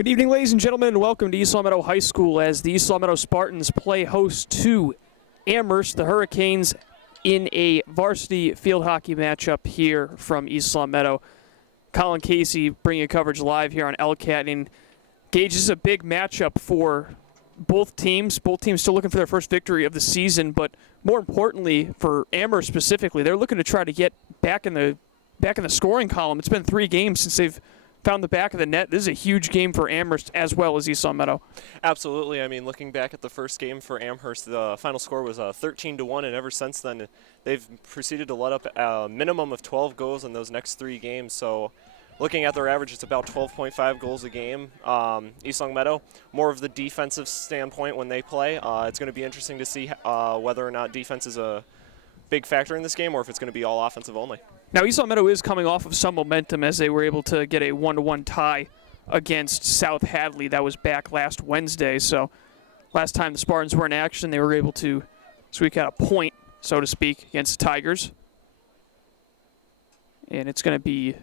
Good evening, ladies and gentlemen, and welcome to East Long Meadow High School as the East Long Meadow Spartans play host to Amherst, the Hurricanes, in a varsity field hockey matchup here from East Long Meadow. Colin Casey bringing coverage live here on ELHS, and Gage, this is a big matchup for both teams. Both teams still looking for their first victory of the season, but more importantly for Amherst specifically, they're looking to try to get back in the scoring column. It's been 3 games since they've found the back of the net. This is a huge game for Amherst as well as East Long Meadow. Absolutely. I mean, looking back at the first game for Amherst, the final score was 13-1, and ever since then they've proceeded to let up a minimum of 12 goals in those next 3 games. So looking at their average, it's about 12.5 goals a game. East Long Meadow, more of the defensive standpoint when they play. It's going to be interesting to see whether or not defense is a big factor in this game or if it's going to be all offensive only. Now, East Long Meadow is coming off of some momentum as they were able to get a 1-1 tie against South Hadley. That was back last Wednesday. So last time the Spartans were in action, they were able to squeak out a point, so to speak, against the Tigers. And it's going to be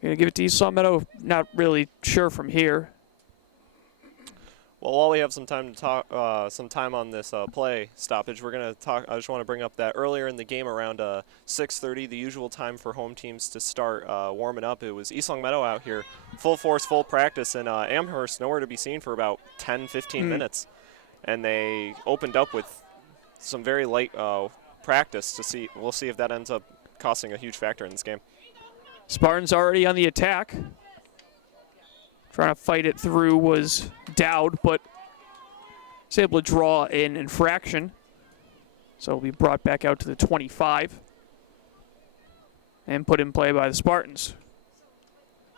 going to give it to East Long Meadow. Not really sure from here. Well, while we have some time to talk, some time on this play stoppage, we're going to talk. I just want to bring up that earlier in the game, around 6:30, the usual time for home teams to start warming up. It was East Long Meadow out here, full force, full practice, and Amherst nowhere to be seen for about 10-15 minutes, and they opened up with some very light practice. We'll see if that ends up costing a huge factor in this game. Spartans already on the attack. Trying to fight it through was Dowd, but was able to draw an infraction. So it'll be brought back out to the 25 and put in play by the Spartans.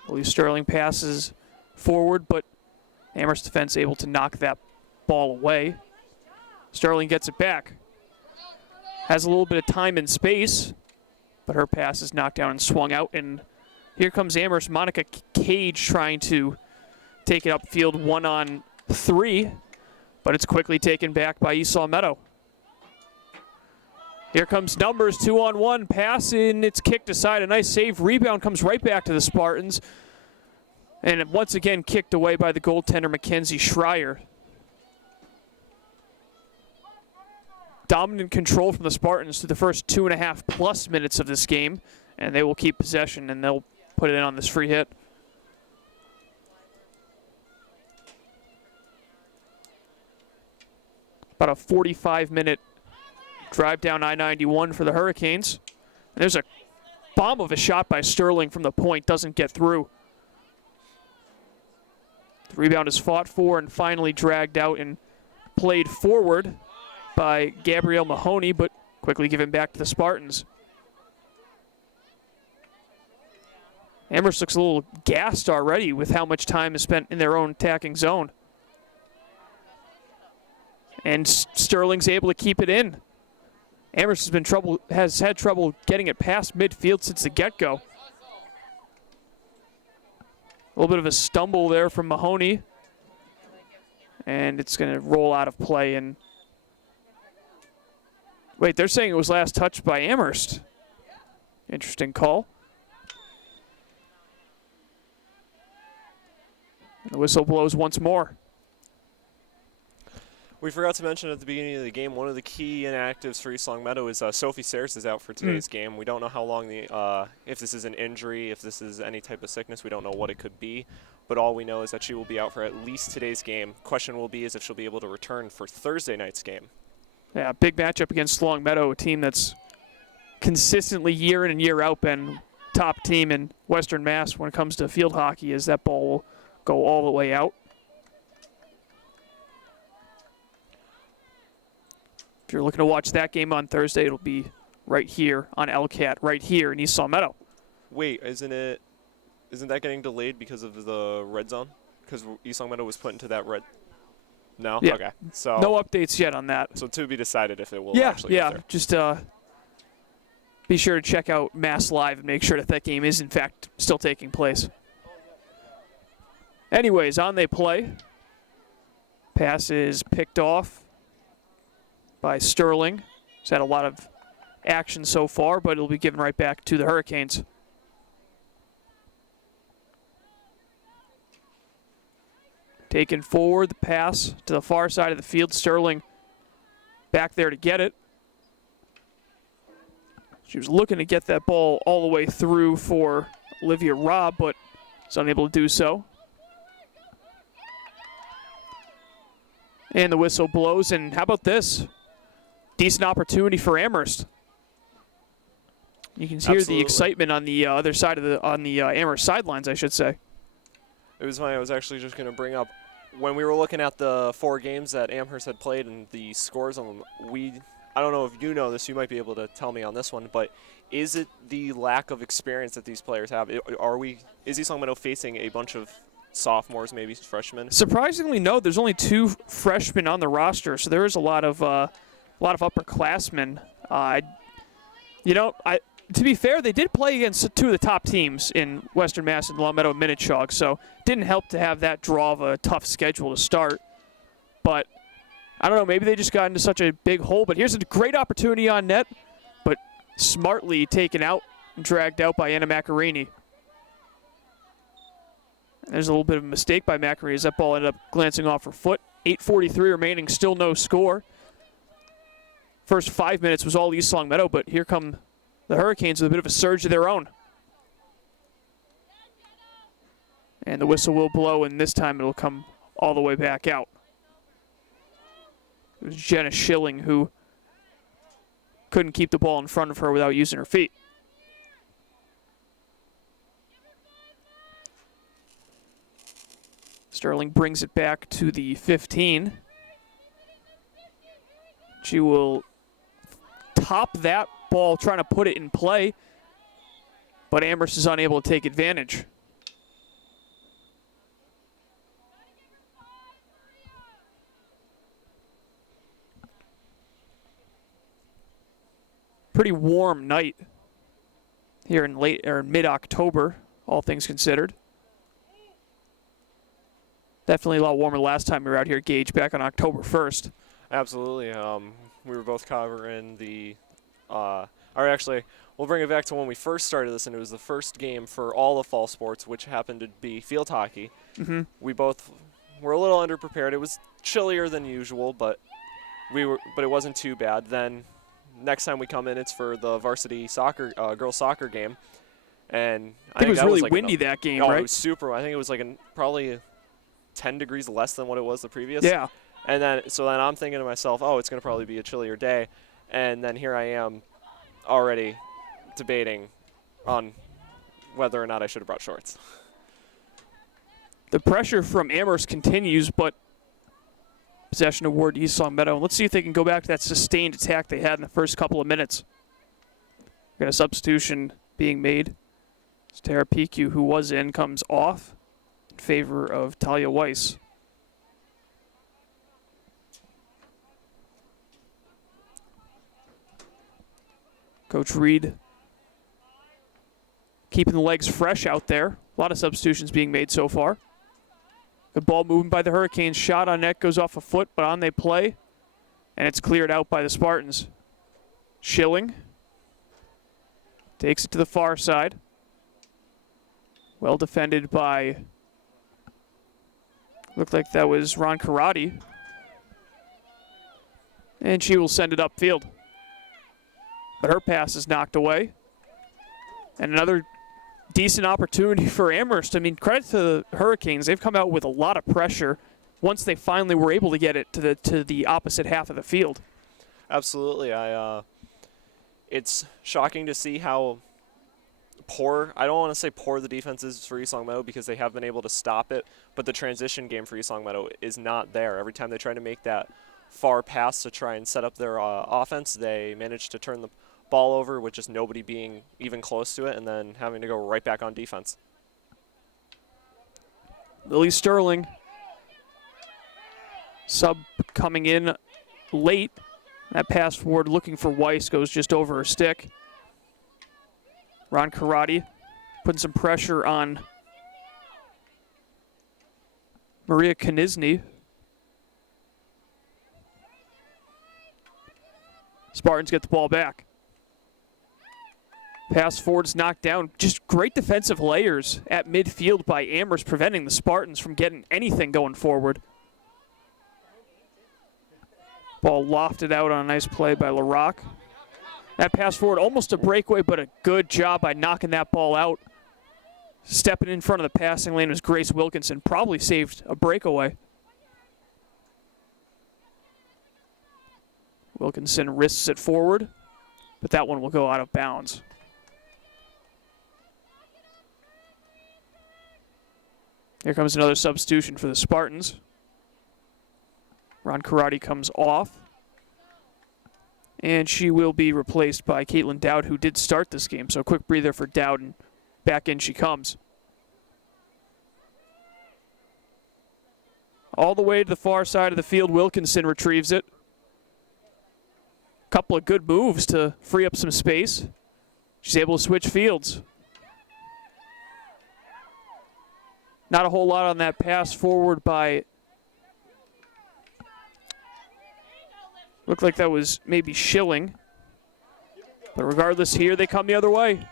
Lee Sterling passes forward, but Amherst defense able to knock that ball away. Sterling gets it back. Has a little bit of time and space, but her pass is knocked down and swung out, and here comes Amherst. Monica Cage trying to take it upfield 1-on-3, but it's quickly taken back by East Long Meadow. Here comes Numbers, 2-on-1, pass in, it's kicked aside. A nice save, rebound comes right back to the Spartans. And once again kicked away by the goaltender, Mackenzie Schreier. Dominant control from the Spartans through the first 2.5+ minutes of this game, and they will keep possession, and they'll put it in on this free hit. About a 45-minute drive down I-91 for the Hurricanes. And there's a bomb of a shot by Sterling from the point, doesn't get through. The rebound is fought for and finally dragged out and played forward by Gabrielle Mahoney, but quickly given back to the Spartans. Amherst looks a little gassed already with how much time is spent in their own attacking zone. And Sterling's able to keep it in. Amherst has had trouble getting it past midfield since the get-go. A little bit of a stumble there from Mahoney. And it's going to roll out of play. And wait, they're saying it was last touched by Amherst. Interesting call. And the whistle blows once more. We forgot to mention at the beginning of the game, one of the key inactives for East Long Meadow is Sophie Sayers is out for today's game. We don't know how long if this is an injury, if this is any type of sickness, we don't know what it could be. But all we know is that she will be out for at least today's game. Question will be is if she'll be able to return for Thursday night's game. Yeah, big matchup against Long Meadow, a team that's consistently year in and year out been top team in Western Mass when it comes to field hockey, as that ball will go all the way out. If you're looking to watch that game on Thursday, it'll be right here on ELHS, right here in East Long Meadow. Wait, isn't that getting delayed because of the red zone? Because East Long Meadow was put into that red. No? Yeah. Okay. So no updates yet on that. So to be decided if it will actually get there. Just be sure to check out Mass Live and make sure that game is in fact still taking place. Anyways, on they play. Pass is picked off by Sterling. He's had a lot of action so far, but it'll be given right back to the Hurricanes. Taken forward, the pass to the far side of the field. Sterling back there to get it. She was looking to get that ball all the way through for Olivia Robb, but was unable to do so. And the whistle blows, and how about this? Decent opportunity for Amherst. You can hear the excitement on the other side of the Amherst sidelines, I should say. It was funny. I was actually just going to bring up when we were looking at the 4 games that Amherst had played and the scores on them. I don't know if you know this. You might be able to tell me on this one, but is it the lack of experience that these players have? Is East Long Meadow facing a bunch of sophomores, maybe freshmen? Surprisingly, no. There's only 2 freshmen on the roster, so there is a lot of upperclassmen. To be fair, they did play against 2 of the top teams in Western Mass and Long Meadow and Minnechaug, so it didn't help to have that draw of a tough schedule to start. But I don't know, maybe they just got into such a big hole. But here's a great opportunity on net, but smartly taken out and dragged out by Anna Macarini. There's a little bit of a mistake by Macarini as that ball ended up glancing off her foot. 8:43 remaining, still no score. First 5 minutes was all East Long Meadow, but here come the Hurricanes with a bit of a surge of their own. And the whistle will blow, and this time it'll come all the way back out. It was Jenna Schilling who couldn't keep the ball in front of her without using her feet. Sterling brings it back to the 15. She will top that ball, trying to put it in play, but Amherst is unable to take advantage. Pretty warm night here in mid-October, all things considered. Definitely a lot warmer last time we were out here, Gage, back on October 1st. Absolutely. We were both covering we'll bring it back to when we first started this, and it was the first game for all the fall sports, which happened to be field hockey. Mm-hmm. We both were a little underprepared. It was chillier than usual, but it wasn't too bad. Then next time we come in, it's for the varsity soccer girls soccer game, and I think it was really windy that game, right? It was super. I think it was probably 10 degrees less than what it was the previous. Yeah. And then I'm thinking to myself, oh, it's going to probably be a chillier day. And then here I am already debating on whether or not I should have brought shorts. The pressure from Amherst continues, but possession award to East Long Meadow. Let's see if they can go back to that sustained attack they had in the first couple of minutes. Got a substitution being made. Tara Picu, who was in, comes off in favor of Talia Weiss. Coach Reed keeping the legs fresh out there. A lot of substitutions being made so far. Good ball movement by the Hurricanes. Shot on net, goes off a foot, but on they play. And it's cleared out by the Spartans. Schilling takes it to the far side. Well defended by, looked like that was Ron Karate. And she will send it upfield. But her pass is knocked away. And another decent opportunity for Amherst. I mean, credit to the Hurricanes. They've come out with a lot of pressure once they finally were able to get it to the opposite half of the field. Absolutely. It's shocking to see how poor, I don't want to say poor the defense is for East Long Meadow because they have been able to stop it, but the transition game for East Long Meadow is not there. Every time they try to make that far pass to try and set up their offense, they manage to turn the ball over with just nobody being even close to it and then having to go right back on defense. Lily Sterling, sub coming in late. That pass forward looking for Weiss goes just over her stick. Ron Karate putting some pressure on Maria Konizny. Spartans get the ball back. Pass forward's knocked down. Just great defensive layers at midfield by Amherst, preventing the Spartans from getting anything going forward. Ball lofted out on a nice play by LaRock. That pass forward, almost a breakaway, but a good job by knocking that ball out. Stepping in front of the passing lane was Grace Wilkinson. Probably saved a breakaway. Wilkinson risks it forward, but that one will go out of bounds. Here comes another substitution for the Spartans. Ron Karate comes off. And she will be replaced by Caitlin Dowd, who did start this game. So a quick breather for Dowd, and back in she comes. All the way to the far side of the field, Wilkinson retrieves it. Couple of good moves to free up some space. She's able to switch fields. Not a whole lot on that pass forward by, looked like that was maybe Schilling. But regardless, here they come the other way.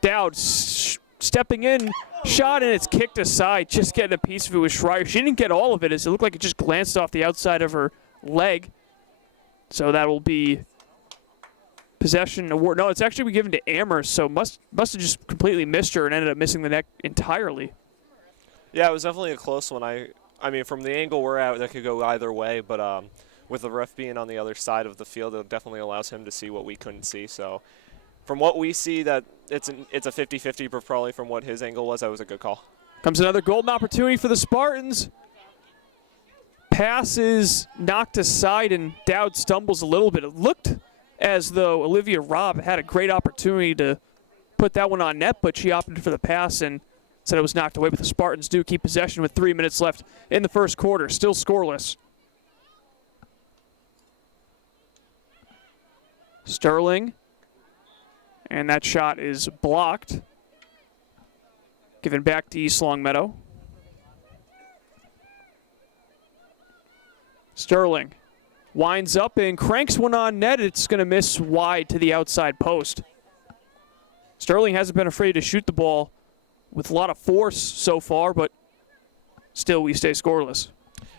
Dowd stepping in, shot, and it's kicked aside. Just getting a piece of it with Schreier. She didn't get all of it, as it looked like it just glanced off the outside of her leg. So that will be possession award. No, it's actually been given to Amherst, so must have just completely missed her and ended up missing the net entirely. Yeah, it was definitely a close one. I mean, from the angle we're at, that could go either way, but with the ref being on the other side of the field, it definitely allows him to see what we couldn't see. So from what we see, that it's a 50-50, but probably from what his angle was, that was a good call. Comes another golden opportunity for the Spartans. Pass is knocked aside, and Dowd stumbles a little bit. It looked as though Olivia Robb had a great opportunity to put that one on net, but she opted for the pass and said it was knocked away. But the Spartans do keep possession with 3 minutes left in the first quarter, still scoreless. Sterling, and that shot is blocked. Given back to East Longmeadow. Sterling winds up and cranks one on net. It's going to miss wide to the outside post. Sterling hasn't been afraid to shoot the ball with a lot of force so far, but still we stay scoreless.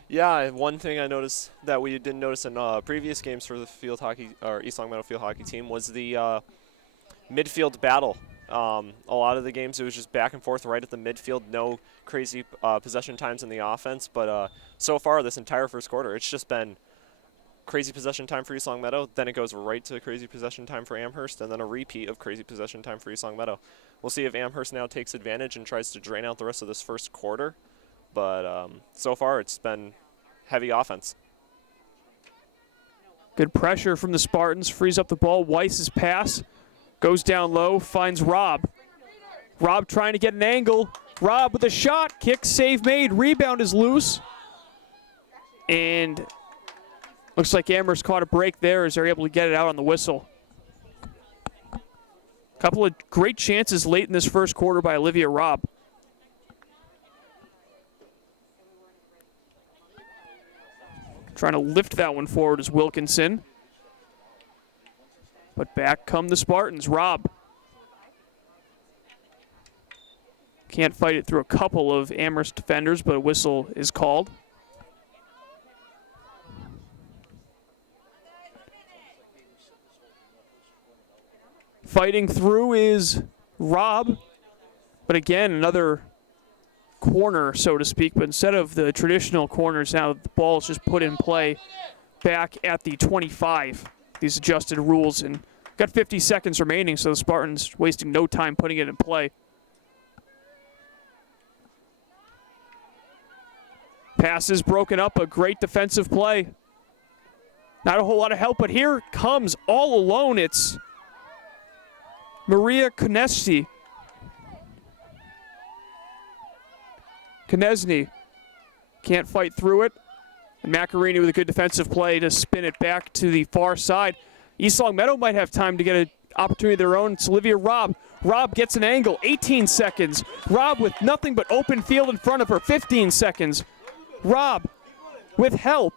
Yeah, one thing I noticed that we didn't notice in previous games for the field hockey or East Longmeadow field hockey team was the midfield battle. A lot of the games it was just back and forth right at the midfield, no crazy possession times in the offense. But so far this entire first quarter, it's just been crazy possession time for East Longmeadow, then it goes right to crazy possession time for Amherst, and then a repeat of crazy possession time for East Longmeadow. We'll see if Amherst now takes advantage and tries to drain out the rest of this first quarter. But so far it's been heavy offense. Good pressure from the Spartans, frees up the ball. Weiss's pass goes down low, finds Robb. Robb trying to get an angle. Robb with a shot, kick, save made, rebound is loose. And looks like Amherst caught a break there as they're able to get it out on the whistle. Couple of great chances late in this first quarter by Olivia Robb. Trying to lift that one forward is Wilkinson. But back come the Spartans. Robb can't fight it through a couple of Amherst defenders, but a whistle is called. Fighting through is Robb, but again, another corner, so to speak, but instead of the traditional corners, now the ball is just put in play back at the 25. These adjusted rules, and got 50 seconds remaining, so the Spartans wasting no time putting it in play. Pass is broken up, a great defensive play. Not a whole lot of help, but here comes all alone. It's Maria Konechny. Konechny can't fight through it. And Macarini with a good defensive play to spin it back to the far side. East Longmeadow might have time to get an opportunity of their own. It's Olivia Robb. Robb gets an angle, 18 seconds. Robb with nothing but open field in front of her, 15 seconds. Robb with help.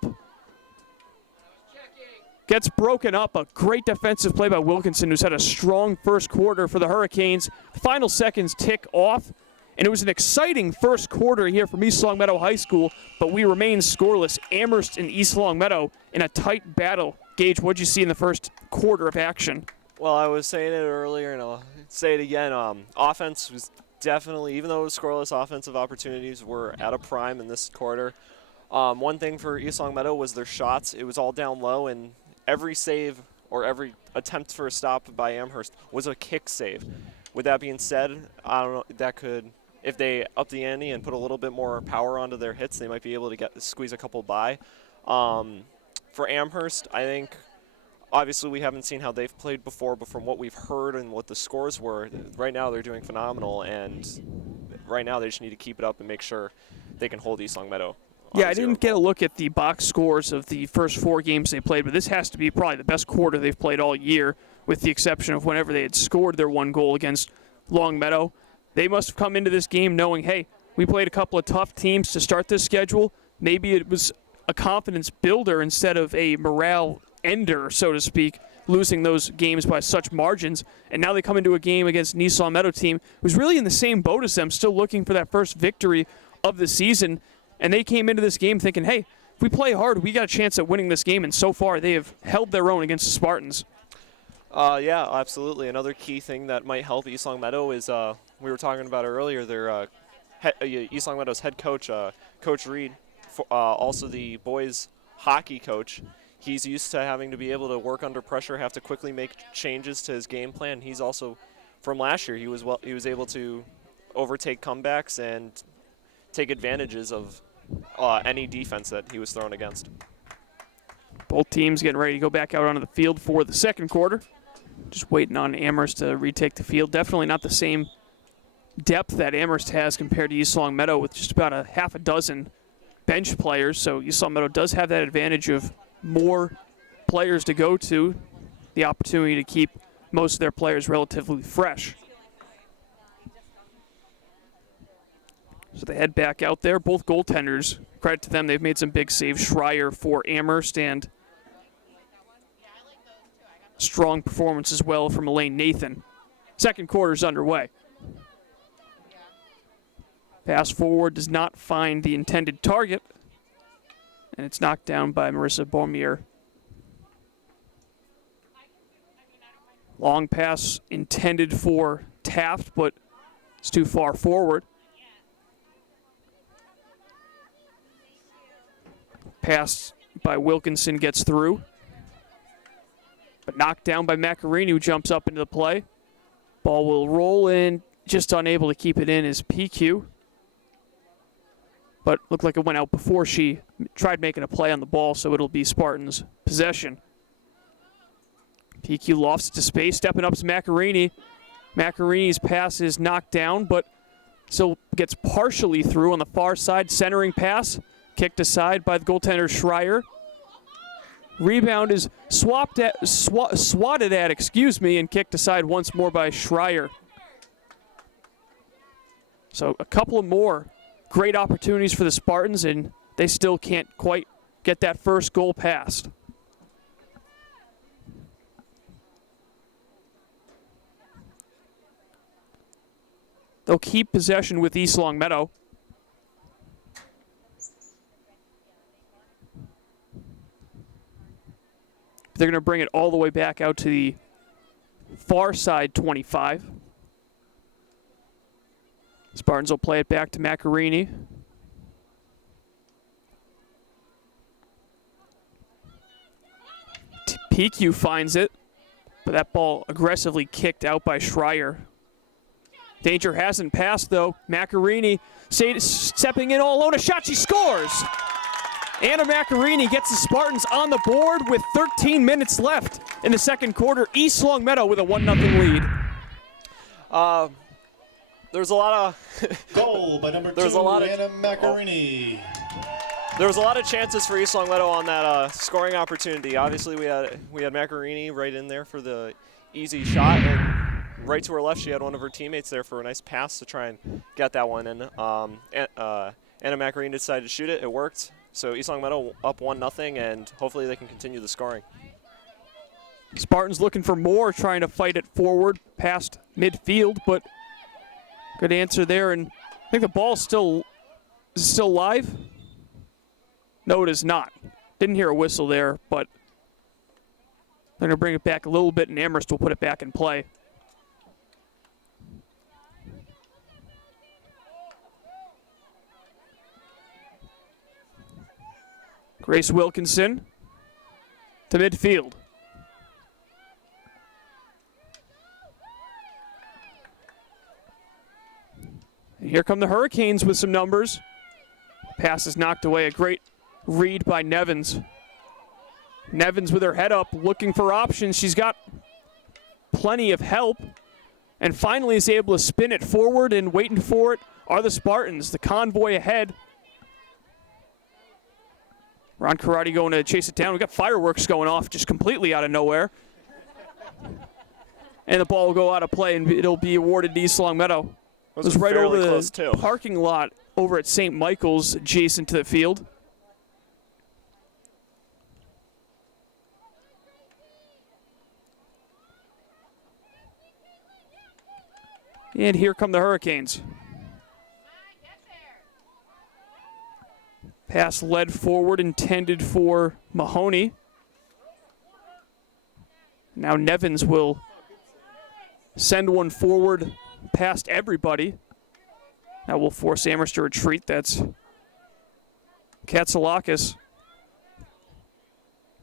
gets broken up. A great defensive play by Wilkinson, who's had a strong first quarter for the Hurricanes. Final seconds tick off, and it was an exciting first quarter here from East Longmeadow High School, but we remain scoreless. Amherst and East Longmeadow in a tight battle. Gage, what'd you see in the first quarter of action? Well, I was saying it earlier, and I'll say it again. Offense was definitely, even though it was scoreless, offensive opportunities were at a prime in this quarter. One thing for East Longmeadow was their shots. It was all down low, and every save or every attempt for a stop by Amherst was a kick save. With that being said, I don't know, that could, if they up the ante and put a little bit more power onto their hits, they might be able to squeeze a couple by. For Amherst, I think, obviously we haven't seen how they've played before, but from what we've heard and what the scores were, right now they're doing phenomenal, and right now they just need to keep it up and make sure they can hold East Longmeadow. Yeah, I didn't get a look at the box scores of the first 4 games they played, but this has to be probably the best quarter they've played all year, with the exception of whenever they had scored their 1 goal against Longmeadow. They must have come into this game knowing, hey, we played a couple of tough teams to start this schedule. Maybe it was a confidence builder instead of a morale ender, so to speak, losing those games by such margins. And now they come into a game against an East Longmeadow team who's really in the same boat as them, still looking for that first victory of the season. And they came into this game thinking, hey, if we play hard, we got a chance at winning this game. And so far, they have held their own against the Spartans. Yeah, absolutely. Another key thing that might help East Longmeadow is, we were talking about it earlier, their East Longmeadow's head coach, Coach Reed, also the boys hockey coach. He's used to having to be able to work under pressure, have to quickly make changes to his game plan. He's also, from last year, he was able to overtake comebacks and take advantages of any defense that he was thrown against. Both teams getting ready to go back out onto the field for the second quarter. Just waiting on Amherst to retake the field. Definitely not the same depth that Amherst has compared to East Longmeadow, with just about a half a dozen bench players. So East Longmeadow does have that advantage of more players to go to, the opportunity to keep most of their players relatively fresh. So they head back out there. Both goaltenders, credit to them, they've made some big saves. Schreier for Amherst, and strong performance as well from Elaine Nathan. Second quarter's underway. Pass forward does not find the intended target, and it's knocked down by Marissa Bormier. Long pass intended for Taft, but it's too far forward. Pass by Wilkinson gets through, but knocked down by Macarini, who jumps up into the play. Ball will roll in, just unable to keep it in is PQ. But looked like it went out before she tried making a play on the ball, so it'll be Spartans' possession. PQ lofts it to space, stepping up is Macarini. Macarini's pass is knocked down, but still gets partially through on the far side. Centering pass, kicked aside by the goaltender Schreier. Rebound is swatted at, and kicked aside once more by Schreier. So a couple of more great opportunities for the Spartans, and they still can't quite get that first goal past. They'll keep possession with East Longmeadow. They're going to bring it all the way back out to the far side 25. Spartans will play it back to Macarini. PQ finds it, but that ball aggressively kicked out by Schreier. Danger hasn't passed, though. Macarini stepping in all alone. A shot, she scores! Anna Macarini gets the Spartans on the board with 13 minutes left in the second quarter. East Longmeadow with a 1-0 lead. There's a lot of goal by number 2, Anna Macarini. There was a lot of chances for East Longmeadow on that scoring opportunity. Obviously, we had Macarini right in there for the easy shot, and right to her left, she had one of her teammates there for a nice pass to try and get that one in. Anna Macarini decided to shoot it. It worked. So East Longmeadow up 1-0, and hopefully they can continue the scoring. Spartans looking for more, trying to fight it forward past midfield, but good answer there. And I think the ball's still live. No, it is not. Didn't hear a whistle there, but they're going to bring it back a little bit, and Amherst will put it back in play. Grace Wilkinson to midfield. And here come the Hurricanes with some numbers. Pass is knocked away. A great read by Nevins. Nevins with her head up, looking for options. She's got plenty of help. And finally is able to spin it forward, and waiting for it are the Spartans. The convoy ahead. Ron Karate going to chase it down. We got fireworks going off just completely out of nowhere. And the ball will go out of play, and it'll be awarded to East Longmeadow. It was right over the parking lot over at St. Michael's, adjacent to the field. And here come the Hurricanes. Pass led forward, intended for Mahoney. Now Nevins will send one forward past everybody. That will force Amherst to retreat. That's Katsalakis.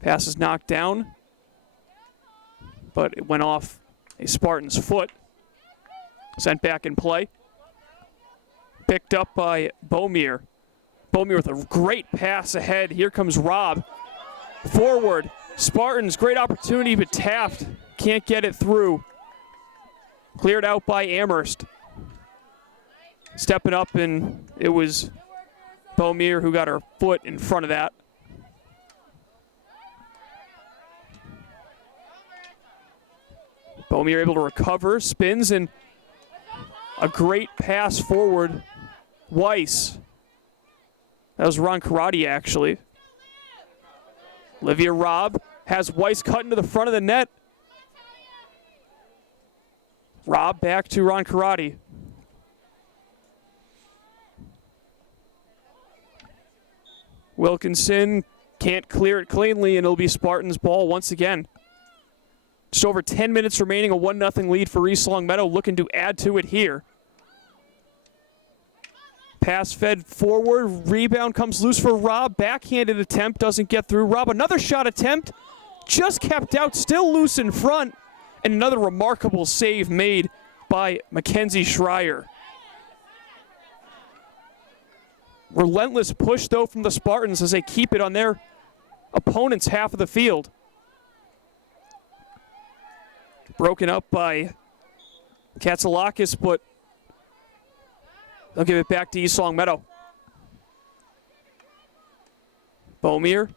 Pass is knocked down, but it went off a Spartan's foot. Sent back in play. Picked up by Beaumier. Beaumier with a great pass ahead. Here comes Robb. Forward. Spartans, great opportunity, but Taft can't get it through. Cleared out by Amherst. Stepping up, and it was Beaumier who got her foot in front of that. Beaumier able to recover, spins, and a great pass forward. Weiss. That was Ron Karate, actually. Olivia Robb has Weiss cut into the front of the net. Robb back to Ron Karate. Wilkinson can't clear it cleanly, and it'll be Spartans' ball once again. Just over 10 minutes remaining, a 1-0 lead for East Longmeadow, looking to add to it here. Pass fed forward, rebound comes loose for Robb. Backhanded attempt, doesn't get through. Robb, another shot attempt, just kept out, still loose in front. And another remarkable save made by Mackenzie Schreier. Relentless push, though, from the Spartans as they keep it on their opponent's half of the field. Broken up by Katsalakis, but they'll give it back to East Longmeadow. Beaumier.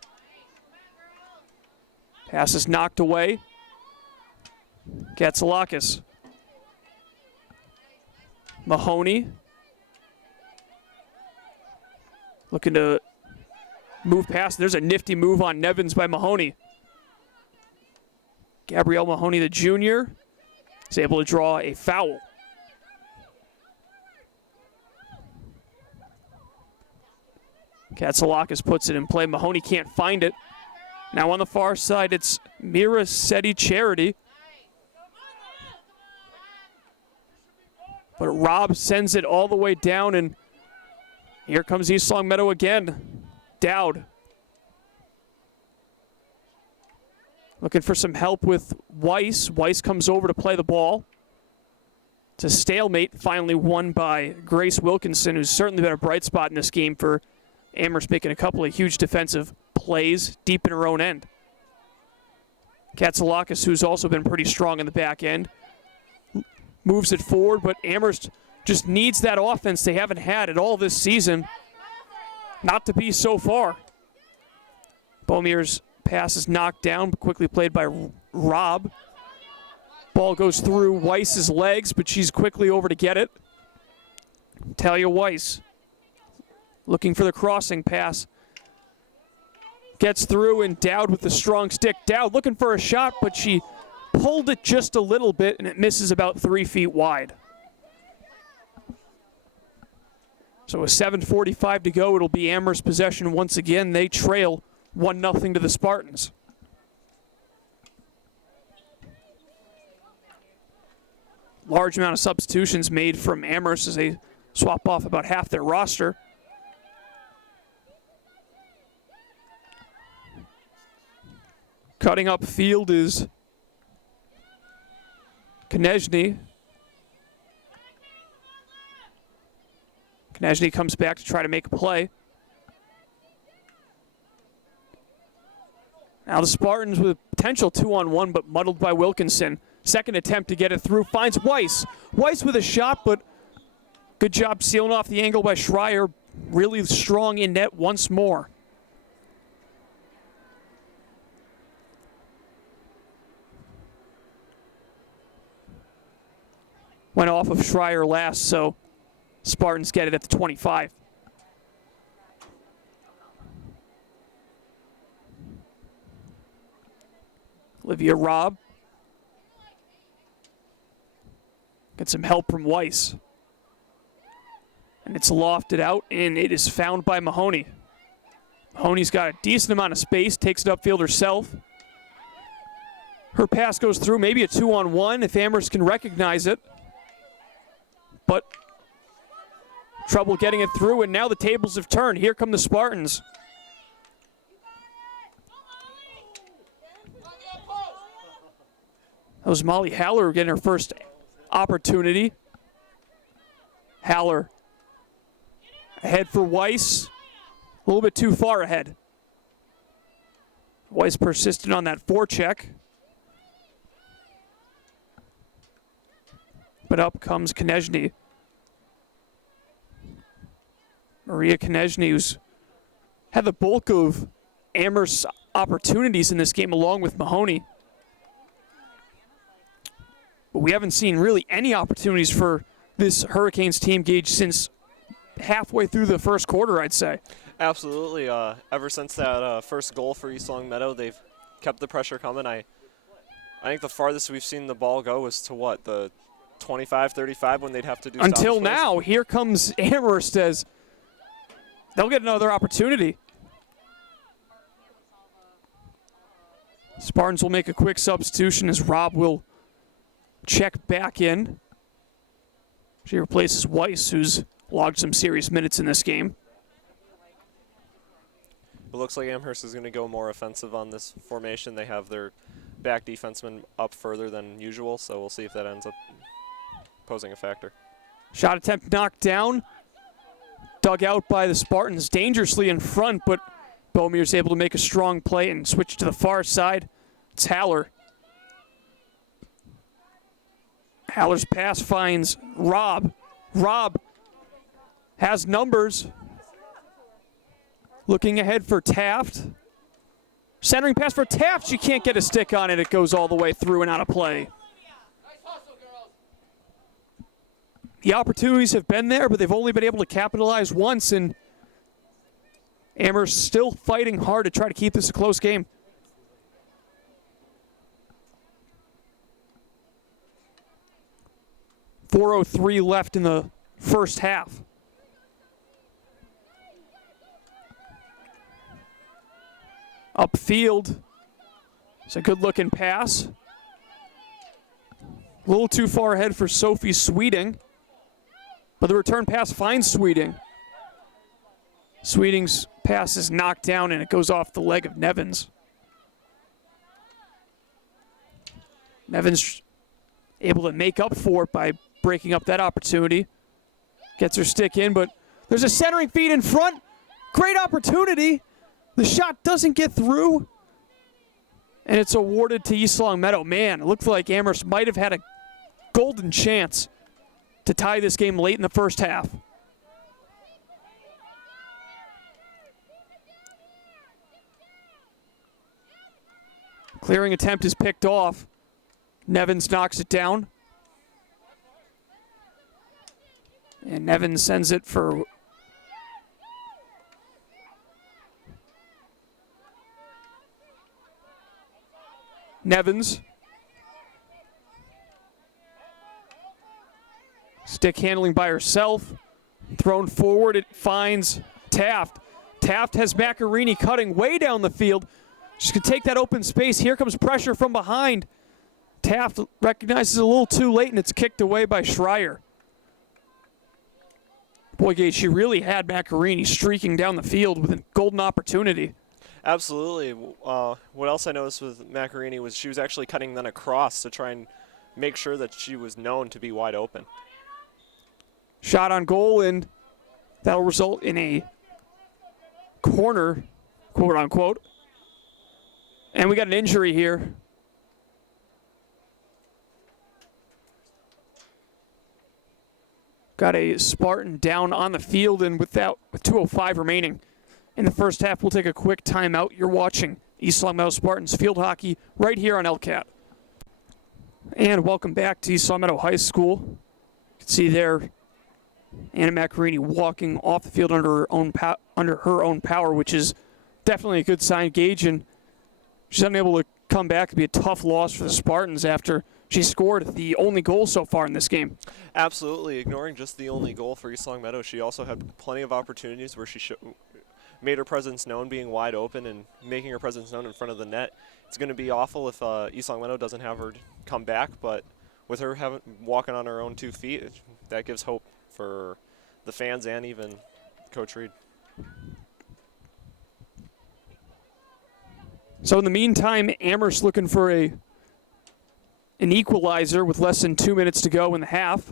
Pass is knocked away. Katsalakis. Mahoney. Looking to move past. There's a nifty move on Nevins by Mahoney. Gabrielle Mahoney, the junior, is able to draw a foul. Katsalakis puts it in play. Mahoney can't find it. Now on the far side, it's Mira Seti Charity. But Robb sends it all the way down, and here comes East Longmeadow again. Dowd. Looking for some help with Weiss. Weiss comes over to play the ball. It's a stalemate, finally won by Grace Wilkinson, who's certainly been a bright spot in this game for Amherst, making a couple of huge defensive plays deep in her own end. Katsalakis, who's also been pretty strong in the back end, moves it forward, but Amherst just needs that offense they haven't had at all this season. Not to be so far. Beaumier's pass is knocked down, quickly played by Robb. Ball goes through Weiss's legs, but she's quickly over to get it. Talia Weiss looking for the crossing pass. Gets through and Dowd with the strong stick. Dowd looking for a shot, but she pulled it just a little bit and it misses about 3 feet wide. So with 7:45 to go, it'll be Amherst possession once again. They trail 1-0 to the Spartans. Large amount of substitutions made from Amherst as they swap off about half their roster. Cutting up field is Konechny. Konechny comes back to try to make a play. Now the Spartans with potential 2-on-1, but muddled by Wilkinson. Second attempt to get it through, finds Weiss. Weiss with a shot, but good job sealing off the angle by Schreier. Really strong in net once more. Went off of Schreier last, so Spartans get it at the 25. Olivia Robb. Get some help from Weiss. And it's lofted out, and it is found by Mahoney. Mahoney's got a decent amount of space, takes it upfield herself. Her pass goes through, maybe a 2-on-1 if Amherst can recognize it. But trouble getting it through, and now the tables have turned. Here come the Spartans. That was Molly Haller getting her first opportunity. Haller ahead for Weiss. A little bit too far ahead. Weiss persistent on that forecheck. But up comes Konechny. Maria Konechny, who's had the bulk of Amherst's opportunities in this game along with Mahoney. But we haven't seen really any opportunities for this Hurricanes team, Gage, since halfway through the first quarter, I'd say. Absolutely. Ever since that first goal for East Long Meadow, they've kept the pressure coming. I think the farthest we've seen the ball go was to what, the 25-35 when they'd have to do until now. Here comes Amherst as they'll get another opportunity. Spartans will make a quick substitution as Robb will check back in. She replaces Weiss, who's logged some serious minutes in this game. It looks like Amherst is going to go more offensive on this formation. They have their back defenseman up further than usual, so we'll see if that ends up posing a factor. Shot attempt knocked down. Dug out by the Spartans dangerously in front, but Beaumere's able to make a strong play and switch to the far side. It's Haller. Haller's pass finds Robb. Robb has numbers. Looking ahead for Taft. Centering pass for Taft. She can't get a stick on it. It goes all the way through and out of play. The opportunities have been there, but they've only been able to capitalize once, and Amherst still fighting hard to try to keep this a close game. .403 left in the first half. Upfield. It's a good-looking pass. A little too far ahead for Sophie Sweeting. But the return pass finds Sweeting. Sweeting's pass is knocked down and it goes off the leg of Nevins. Nevins able to make up for it by breaking up that opportunity. Gets her stick in, but there's a centering feed in front. Great opportunity. The shot doesn't get through. And it's awarded to East Long Meadow. Man, it looked like Amherst might have had a golden chance to tie this game late in the first half. Clearing attempt is picked off. Nevins knocks it down. And Nevins sends it for Nevins. Stick handling by herself. Thrown forward, it finds Taft. Taft has Macarini cutting way down the field. She's going to take that open space. Here comes pressure from behind. Taft recognizes a little too late, and it's kicked away by Schreier. Boy, Gage, she really had Macarini streaking down the field with a golden opportunity. Absolutely. What else I noticed with Macarini was she was actually cutting then across to try and make sure that she was known to be wide open. Shot on goal, and that'll result in a corner, quote unquote. And we got an injury here. Got a Spartan down on the field, and with 2:05 remaining in the first half, we'll take a quick timeout. You're watching East Longmeadow Spartans field hockey right here on LCAT. And welcome back to East Longmeadow High School. You can see there Anna Macarini walking off the field under her own power, which is definitely a good sign. Gage, and she's unable to come back. It'd be a tough loss for the Spartans after she scored the only goal so far in this game. Absolutely. Ignoring just the only goal for East Longmeadow, she also had plenty of opportunities where she made her presence known, being wide open and making her presence known in front of the net. It's going to be awful if East Longmeadow doesn't have her come back, but with her walking on her own 2 feet, that gives hope for the fans and even Coach Reed. So in the meantime, Amherst looking for an equalizer with less than 2 minutes to go in the half.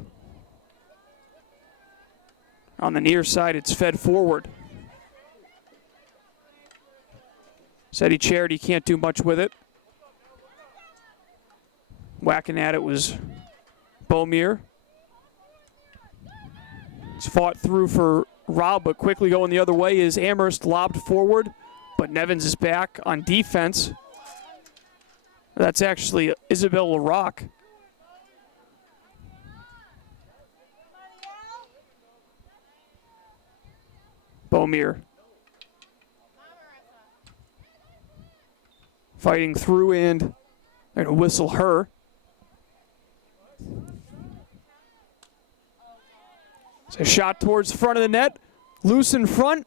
On the near side, it's fed forward. Seti Charity can't do much with it. Whacking at it was Beaumier. It's fought through for Rob, but quickly going the other way is Amherst, lobbed forward, but Nevins is back on defense. That's actually Isabel LaRock. Beaumier. Fighting through, and they're going to whistle her. It's a shot towards the front of the net. Loose in front.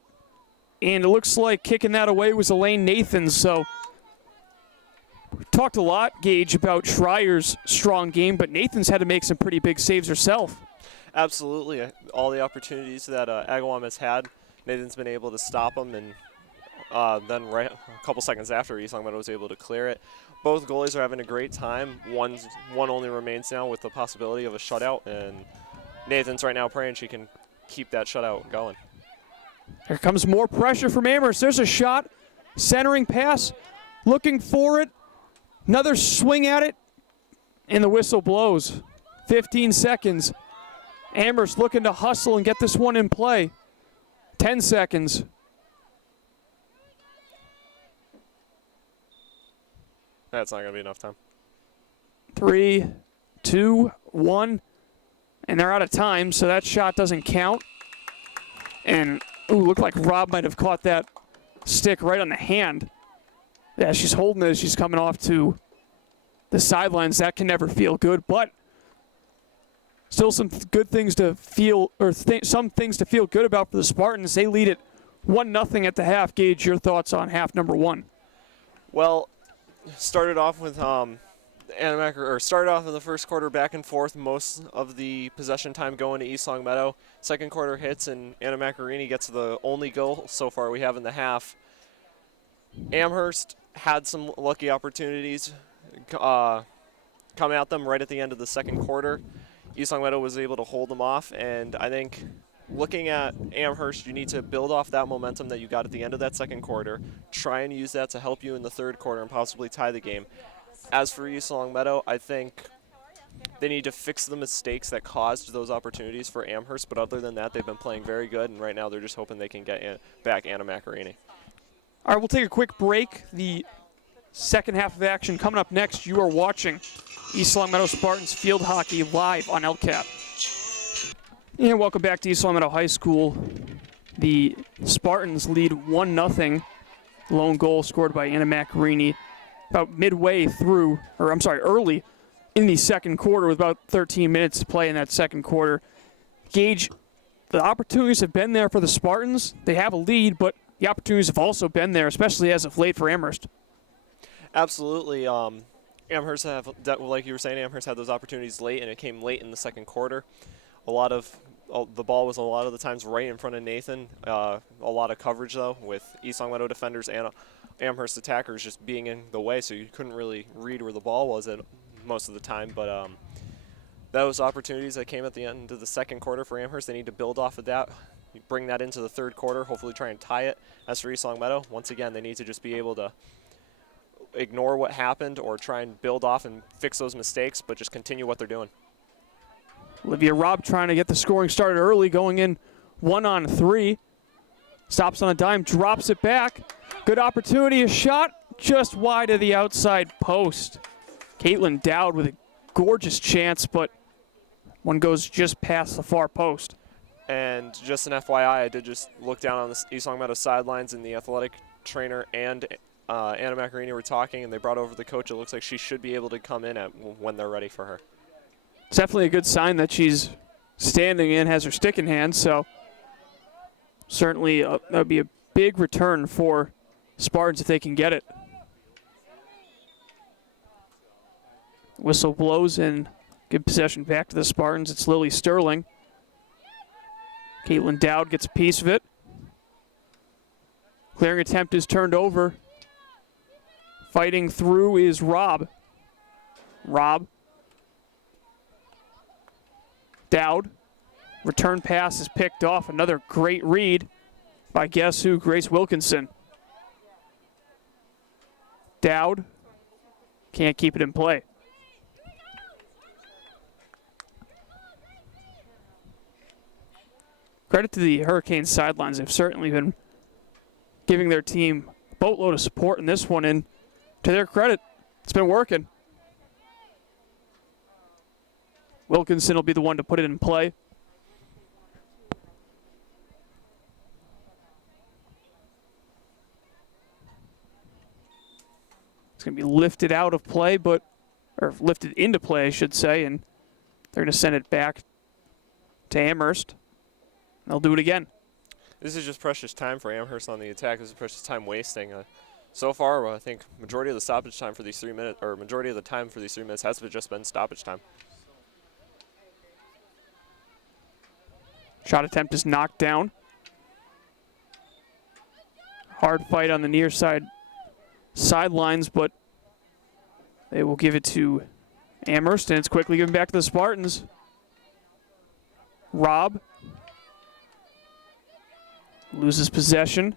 And it looks like kicking that away was Elaine Nathans. So we talked a lot, Gage, about Schreier's strong game, but Nathans had to make some pretty big saves herself. Absolutely. All the opportunities that Agawam has had, Nathan's been able to stop them, and then right a couple seconds after, East Longmeadow was able to clear it. Both goalies are having a great time. One only remains now with the possibility of a shutout, and Nathan's right now praying she can keep that shutout going. Here comes more pressure from Amherst. There's a shot, centering pass, looking for it. Another swing at it, and the whistle blows. 15 seconds. Amherst looking to hustle and get this one in play. 10 seconds. That's not going to be enough time. 3, 2, 1. And they're out of time, so that shot doesn't count. And, looked like Rob might have caught that stick right on the hand. Yeah, she's holding it as she's coming off to the sidelines. That can never feel good, but still some good things to feel, or some things to feel good about for the Spartans. They lead it 1-0 at the half. Gage, your thoughts on half number 1? Well, started off with started off in the first quarter back and forth, most of the possession time going to East Longmeadow. Second quarter hits, and Anna Macarini gets the only goal so far we have in the half. Amherst had some lucky opportunities come at them right at the end of the second quarter. East Longmeadow was able to hold them off, and I think looking at Amherst, you need to build off that momentum that you got at the end of that second quarter, try and use that to help you in the third quarter and possibly tie the game. As for East Longmeadow, I think they need to fix the mistakes that caused those opportunities for Amherst, but other than that, they've been playing very good, and right now they're just hoping they can get back Anna Macarini. All right, we'll take a quick break. The second half of action coming up next. You are watching East Longmeadow Spartans field hockey live on LCAT. And welcome back to East Longmeadow High School. The Spartans lead 1-0. Lone goal scored by Anna Macarini about midway through, or I'm sorry, early in the second quarter with about 13 minutes to play in that second quarter. Gage, the opportunities have been there for the Spartans. They have a lead, but the opportunities have also been there, especially as of late for Amherst. Absolutely. Amherst have, like you were saying, Amherst had those opportunities late, and it came late in the second quarter. The ball was a lot of the times right in front of Nathan. A lot of coverage, though, with East Long Meadow defenders and Amherst attackers just being in the way, so you couldn't really read where the ball was at most of the time. But those opportunities that came at the end of the second quarter for Amherst, they need to build off of that, bring that into the third quarter, hopefully try and tie it. As for East Long Meadow, once again, they need to just be able to ignore what happened or try and build off and fix those mistakes, but just continue what they're doing. Olivia Robb trying to get the scoring started early, going in 1-on-3. Stops on a dime, drops it back. Good opportunity, a shot just wide of the outside post. Caitlin Dowd with a gorgeous chance, but one goes just past the far post. And just an FYI, I did just look down on the East Long Meadow sidelines, and the athletic trainer and Anna Macarini were talking, and they brought over the coach. It looks like she should be able to come in when they're ready for her. It's definitely a good sign that she's standing in, has her stick in hand, so certainly that would be a big return for Spartans if they can get it. Whistle blows and good possession back to the Spartans. It's Lily Sterling. Caitlin Dowd gets a piece of it. Clearing attempt is turned over. Fighting through is Robb. Robb. Dowd. Return pass is picked off. Another great read by guess who? Grace Wilkinson. Dowd can't keep it in play. Credit to the Hurricanes sidelines. They've certainly been giving their team a boatload of support in this one, and to their credit, it's been working. Wilkinson will be the one to put it in play. It's going to be lifted out of play, or lifted into play, I should say, and they're going to send it back to Amherst. They'll do it again. This is just precious time for Amherst on the attack. This is precious time wasting. So far, I think majority of the stoppage time for these 3 minutes, or majority of the time for these 3 minutes has just been stoppage time. Shot attempt is knocked down. Hard fight on the near side sidelines, but they will give it to Amherst, and it's quickly given back to the Spartans. Robb loses possession.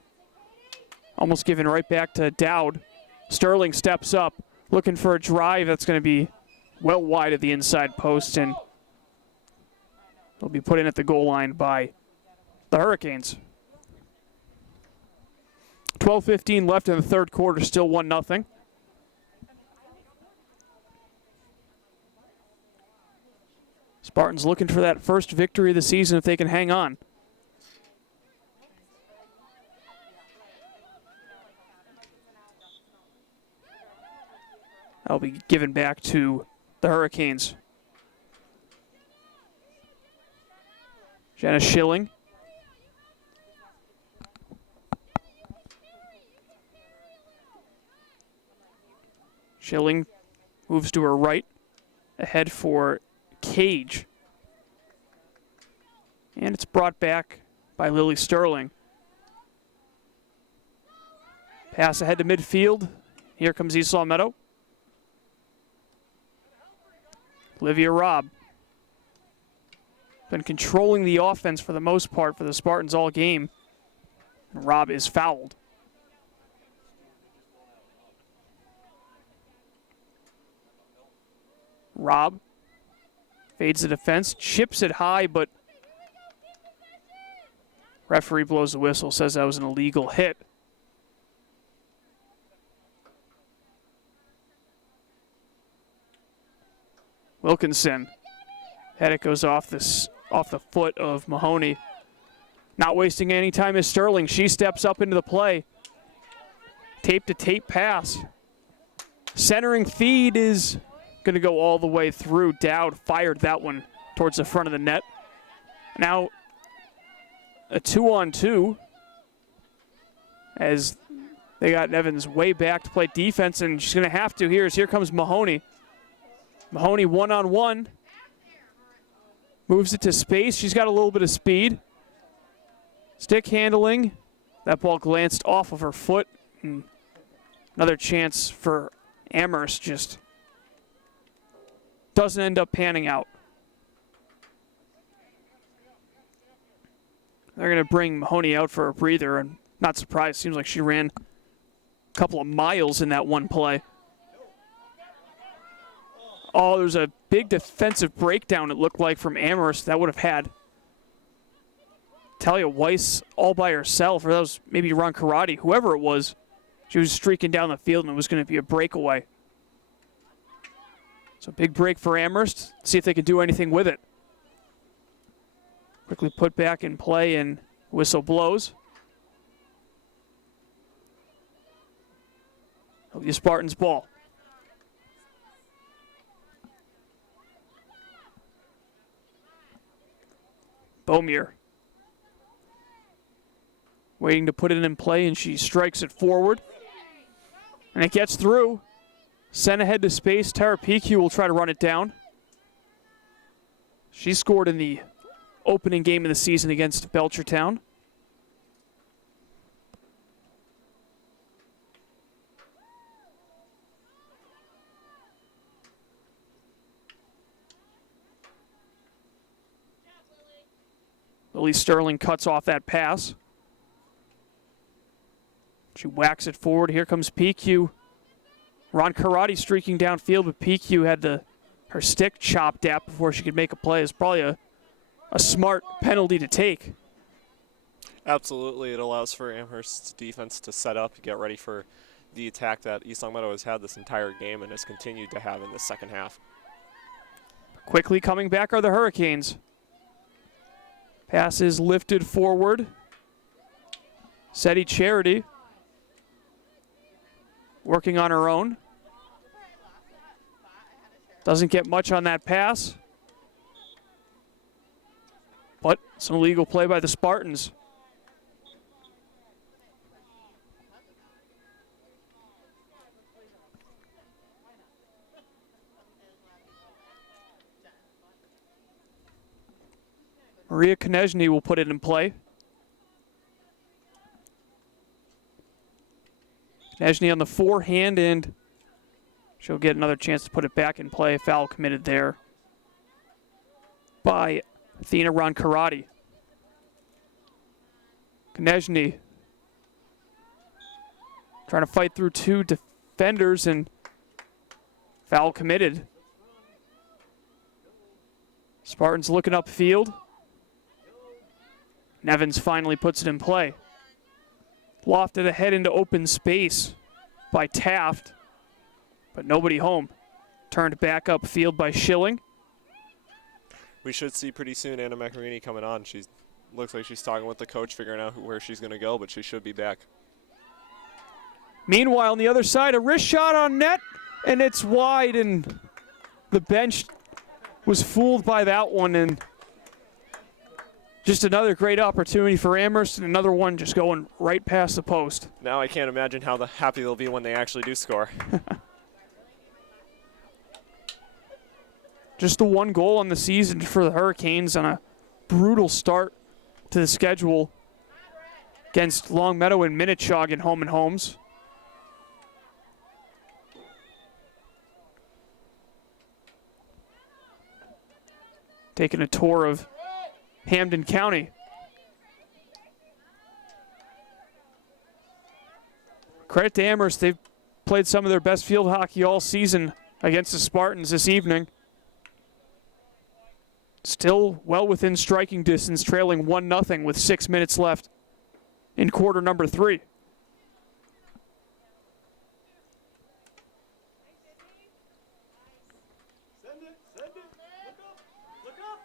Almost given right back to Dowd. Sterling steps up, looking for a drive that's going to be well wide of the inside post, and will be put in at the goal line by the Hurricanes. 12:15 left in the third quarter, still 1-0. Spartans looking for that first victory of the season if they can hang on. That'll be given back to the Hurricanes. Jenna Schilling. Schilling moves to her right, ahead for Cage. And it's brought back by Lily Sterling. Pass ahead to midfield. Here comes East Long Meadow. Olivia Robb. Been controlling the offense for the most part for the Spartans all game. Robb is fouled. Robb fades the defense, chips it high, but referee blows the whistle, says that was an illegal hit. Wilkinson. Head it goes off the foot of Mahoney. Not wasting any time is Sterling. She steps up into the play. Tape to tape pass. Centering feed is going to go all the way through. Dowd fired that one towards the front of the net. Now a 2-on-2 as they got Evans way back to play defense, and she's going to have to here. Here comes Mahoney. Mahoney 1-on-1. Moves it to space. She's got a little bit of speed. Stick handling. That ball glanced off of her foot. And another chance for Amherst, just doesn't end up panning out. They're going to bring Mahoney out for a breather, and not surprised. Seems like she ran a couple of miles in that one play. Oh, there's a big defensive breakdown, it looked like, from Amherst. That would have had Talia Weiss all by herself, or that was maybe Ron Karate, whoever it was. She was streaking down the field, and it was going to be a breakaway. So big break for Amherst. See if they can do anything with it. Quickly put back in play, and whistle blows. It'll be a Spartans ball. Beaumier waiting to put it in play, and she strikes it forward. And it gets through. Sent ahead to space. Tara PQ will try to run it down. She scored in the opening game of the season against Belchertown. Lily Sterling cuts off that pass. She whacks it forward. Here comes PQ. Ron Karate streaking downfield, but PQ had her stick chopped at before she could make a play. It's probably a smart penalty to take. Absolutely. It allows for Amherst's defense to set up, get ready for the attack that East Longmeadow has had this entire game and has continued to have in the second half. Quickly coming back are the Hurricanes. Pass is lifted forward. Seti Charity working on her own. Doesn't get much on that pass. But some illegal play by the Spartans. Maria Konechny will put it in play. Konechny on the forehand, and she'll get another chance to put it back in play. Foul committed there by Athena Ronkarati. Konechny trying to fight through two defenders, and foul committed. Spartans looking upfield. Nevins finally puts it in play. Lofted ahead into open space by Taft, but nobody home. Turned back upfield by Schilling. We should see pretty soon Anna Macarini coming on. She looks like she's talking with the coach, figuring out where she's going to go, but she should be back. Meanwhile, on the other side, a wrist shot on net, and it's wide, and the bench was fooled by that one, and just another great opportunity for Amherst, and another one just going right past the post. Now I can't imagine how happy they'll be when they actually do score. Just the one goal on the season for the Hurricanes on a brutal start to the schedule against Longmeadow and Minnechaug home and homes. Taking a tour of Hampden County. Credit to Amherst, they've played some of their best field hockey all season against the Spartans this evening. Still well within striking distance, trailing 1-0 with 6 minutes left in quarter number 3.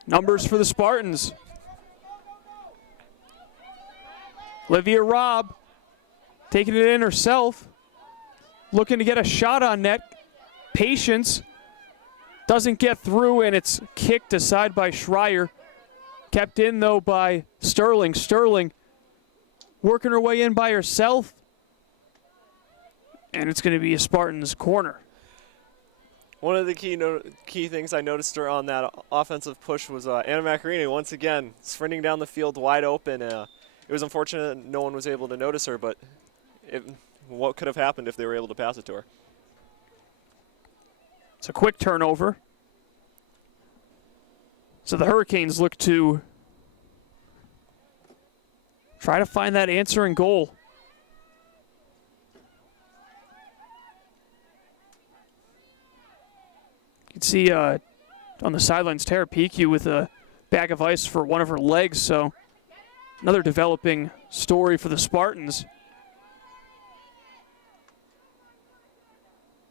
Numbers for the Spartans. Olivia Robb taking it in herself, looking to get a shot on net, patience. Doesn't get through, and it's kicked aside by Schreier. Kept in, though, by Sterling. Sterling working her way in by herself. And it's going to be a Spartans corner. One of the key things I noticed her on that offensive push was Anna Macarini once again sprinting down the field wide open. It was unfortunate no one was able to notice her, but what could have happened if they were able to pass it to her? It's a quick turnover. So the Hurricanes look to try to find that answering goal. You can see on the sidelines Tara Picu with a bag of ice for one of her legs, so another developing story for the Spartans.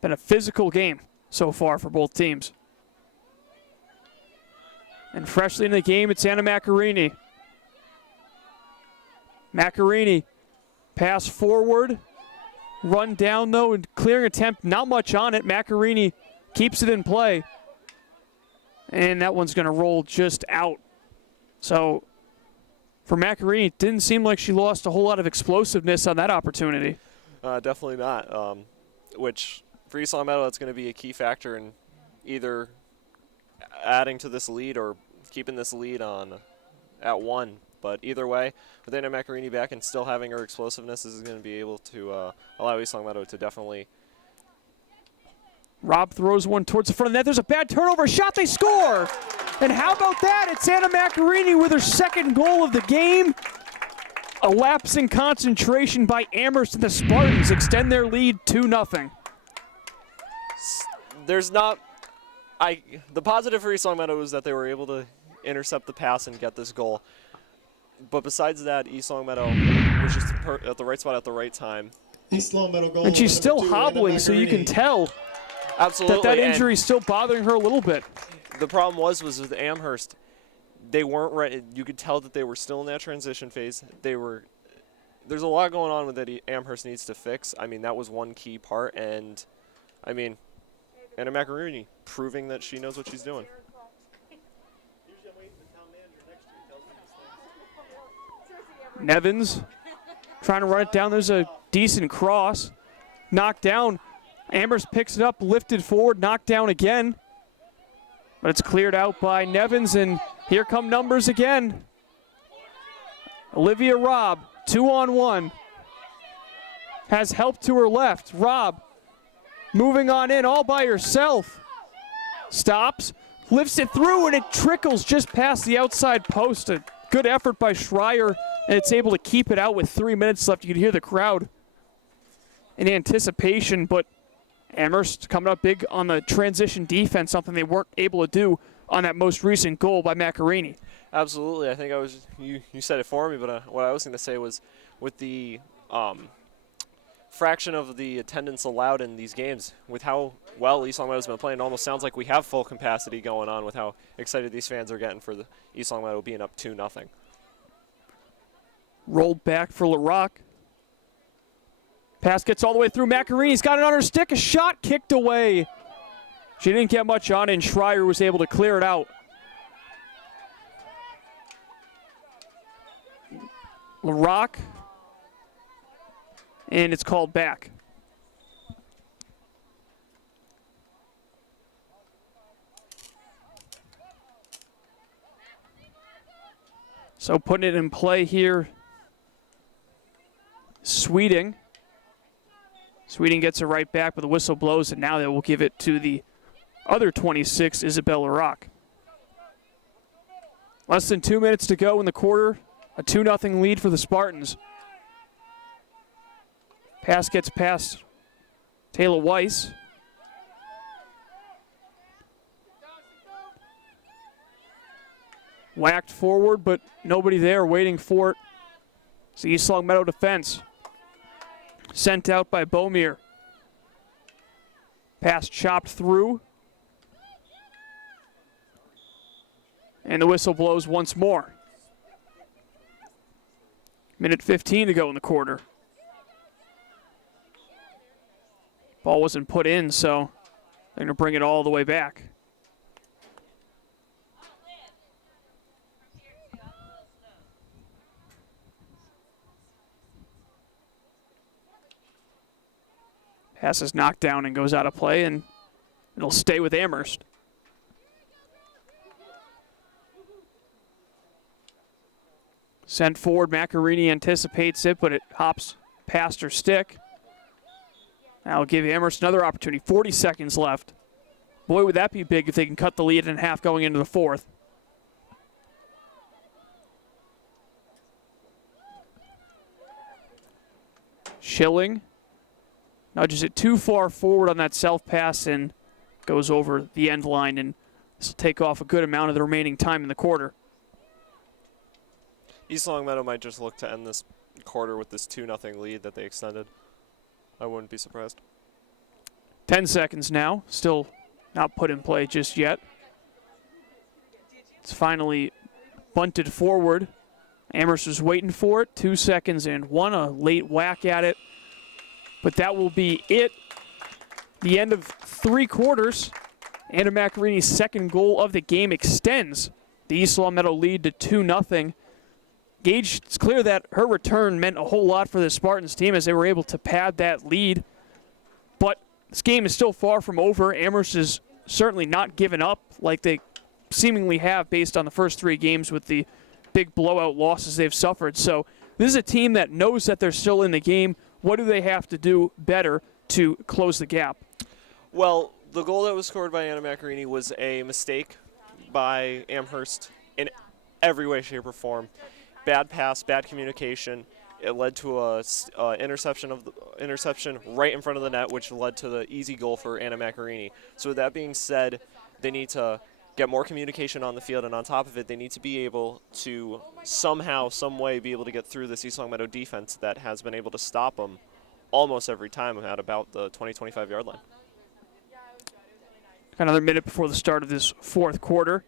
Been a physical game so far for both teams. And freshly in the game, it's Anna Macarini. Macarini, pass forward, run down though, and clearing attempt, not much on it. Macarini keeps it in play. And that one's going to roll just out. So for Macarini, it didn't seem like she lost a whole lot of explosiveness on that opportunity. Definitely not. Which for East Long Meadow, that's going to be a key factor in either adding to this lead or keeping this lead on at 1. But either way, with Anna Macarini back and still having her explosiveness, this is going to be able to allow East Long Meadow to definitely. Rob throws one towards the front of the net. There's a bad turnover. Shot, they score! And how about that? It's Anna Macarini with her second goal of the game. A lapse in concentration by Amherst, and the Spartans extend their lead 2-0. There's not. The positive for East Long Meadow is that they were able to intercept the pass and get this goal. But besides that, East Long Meadow was just at the right spot at the right time. East Long Meadow goal. And she's still hobbling, so you can tell that injury is still bothering her a little bit. The problem was with Amherst, they weren't ready. You could tell that they were still in that transition phase. There's a lot going on with that Amherst needs to fix. I mean, that was one key part, and I mean, Anna Macarini proving that she knows what she's doing. Nevins trying to run it down. There's a decent cross. Knocked down. Amherst picks it up, lifted forward, knocked down again. But it's cleared out by Nevins, and here come numbers again. Olivia Robb, 2-on-1. Has help to her left. Robb moving on in all by herself. Stops, lifts it through, and it trickles just past the outside post. A good effort by Schreier, and it's able to keep it out with 3 minutes left. You can hear the crowd in anticipation, but Amherst coming up big on the transition defense, something they weren't able to do on that most recent goal by Macarini. Absolutely. I think you said it for me, but what I was going to say was with the fraction of the attendance allowed in these games, with how well East Long Meadow's been playing, it almost sounds like we have full capacity going on with how excited these fans are getting for the East Long Meadow being up 2-0. Rolled back for LaRock. Pass gets all the way through. Macarini's got it on her stick. A shot kicked away. She didn't get much on it, and Schreier was able to clear it out. LaRock. And it's called back. So putting it in play here, Sweeting. Sweeting gets it right back, but the whistle blows, and now they will give it to the other 26, Isabella Rock. Less than 2 minutes to go in the quarter. A 2-0 lead for the Spartans. Pass gets past Taylor Weiss. Whacked forward, but nobody there waiting for it. It's the East Long Meadow defense. Sent out by Beaumier. Pass chopped through. And the whistle blows once more. Minute 15 to go in the quarter. Ball wasn't put in, so They're going to bring it all the way back. Pass is knocked down and goes out of play, and it'll stay with Amherst. Sent forward, Macarini anticipates it, but it hops past her stick. That'll give Amherst another opportunity. 40 seconds left. Boy, would that be big if they can cut the lead in half going into the fourth. Schilling nudges it too far forward on that self-pass and goes over the end line, and this will take off a good amount of the remaining time in the quarter. East Longmeadow might just look to end this quarter with this 2-0 lead that they extended. I wouldn't be surprised. 10 seconds now, still not put in play just yet. It's finally bunted forward. Amherst was waiting for it. 2 seconds and one, a late whack at it. But that will be it. The end of 3 quarters. Anna Macarini's second goal of the game extends the East Longmeadow lead to 2-0. Gage, it's clear that her return meant a whole lot for the Spartans team as they were able to pad that lead. But this game is still far from over. Amherst is certainly not given up like they seemingly have based on the first 3 games with the big blowout losses they've suffered. So this is a team that knows that they're still in the game. What do they have to do better to close the gap? Well, the goal that was scored by Anna Macarini was a mistake by Amherst in every way, shape, or form. Bad pass, bad communication. It led to a interception right in front of the net, which led to the easy goal for Anna Macarini. So with that being said, they need to get more communication on the field, and on top of it, they need to be able to somehow, some way, be able to get through this East Longmeadow defense that has been able to stop them almost every time at about the 20-25 yard line. Another minute before the start of this fourth quarter.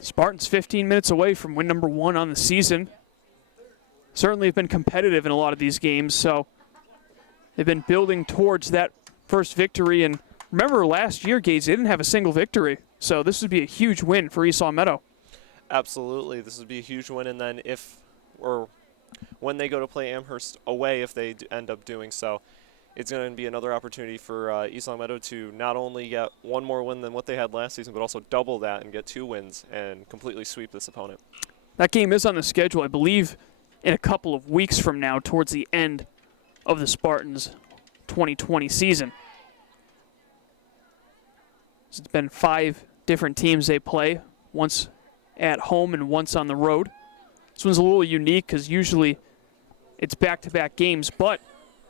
Spartans 15 minutes away from win number 1 on the season. Certainly have been competitive in a lot of these games, so they've been building towards that first victory. And remember last year, Gates, they didn't have a single victory, so this would be a huge win for East Longmeadow. Absolutely, this would be a huge win, and then when they go to play Amherst away, if they end up doing so, it's going to be another opportunity for East Longmeadow to not only get one more win than what they had last season, but also double that and get 2 wins and completely sweep this opponent. That game is on the schedule, I believe, in a couple of weeks from now, towards the end of the Spartans' 2020 season. It's been 5 different teams they play, once at home and once on the road. This one's a little unique because usually it's back-to-back games, but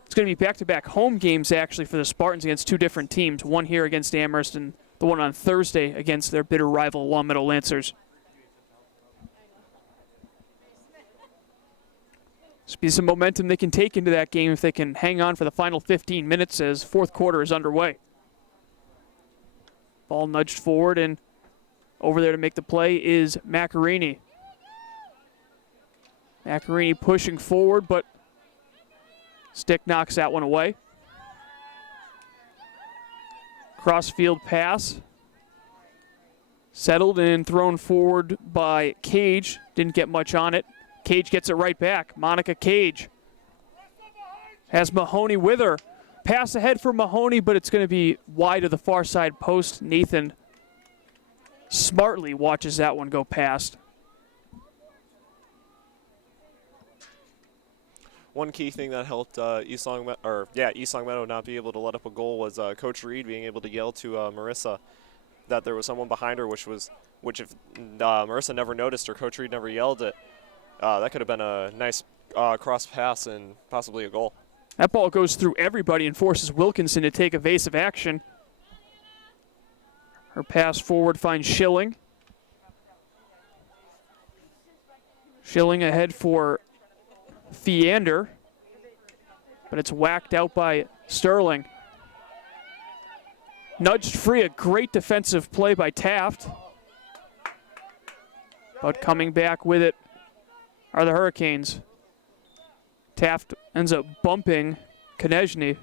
it's going to be back-to-back home games, actually, for the Spartans against 2 different teams, one here against Amherst and the one on Thursday against their bitter rival, Longmeadow Lancers. This will be some momentum they can take into that game if they can hang on for the final 15 minutes as fourth quarter is underway. Ball nudged forward, and over there to make the play is Macarini. Macarini pushing forward, but stick knocks that one away. Crossfield pass. Settled and thrown forward by Cage. Didn't get much on it. Cage gets it right back. Monica Cage has Mahoney with her. Pass ahead for Mahoney, but it's going to be wide of the far side post. Nathan smartly watches that one go past. One key thing that helped East Longmeadow not be able to let up a goal was Coach Reed being able to yell to Marissa that there was someone behind her, which if Marissa never noticed or Coach Reed never yelled it, that could have been a nice cross pass and possibly a goal. That ball goes through everybody and forces Wilkinson to take evasive action. Her pass forward finds Schilling. Schilling ahead for Theander, but it's whacked out by Sterling. Nudged free, a great defensive play by Taft. But coming back with it are the Hurricanes. Taft ends up bumping Konechny.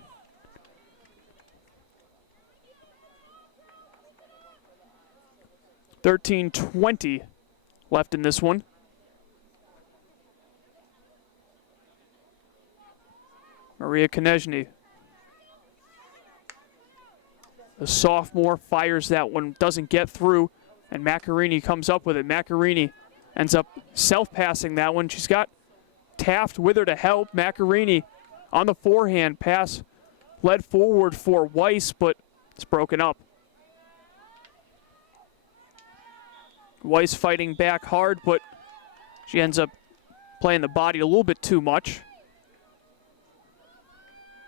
$13:20 left in this one. Maria Konechny. The sophomore fires that one, doesn't get through, and Macarini comes up with it. Macarini ends up self-passing that one. She's got Taft with her to help. Macarini on the forehand pass led forward for Weiss, but it's broken up. Weiss fighting back hard, but she ends up playing the body a little bit too much.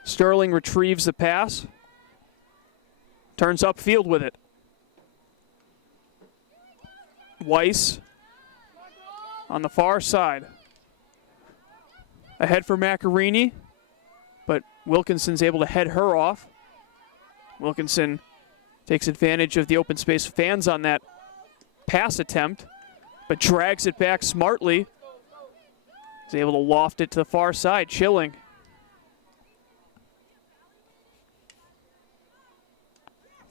Sterling retrieves the pass. Turns upfield with it. Weiss on the far side. Ahead for Macarini, but Wilkinson's able to head her off. Wilkinson takes advantage of the open space fans on that pass attempt, but drags it back smartly. Is able to loft it to the far side. Schilling.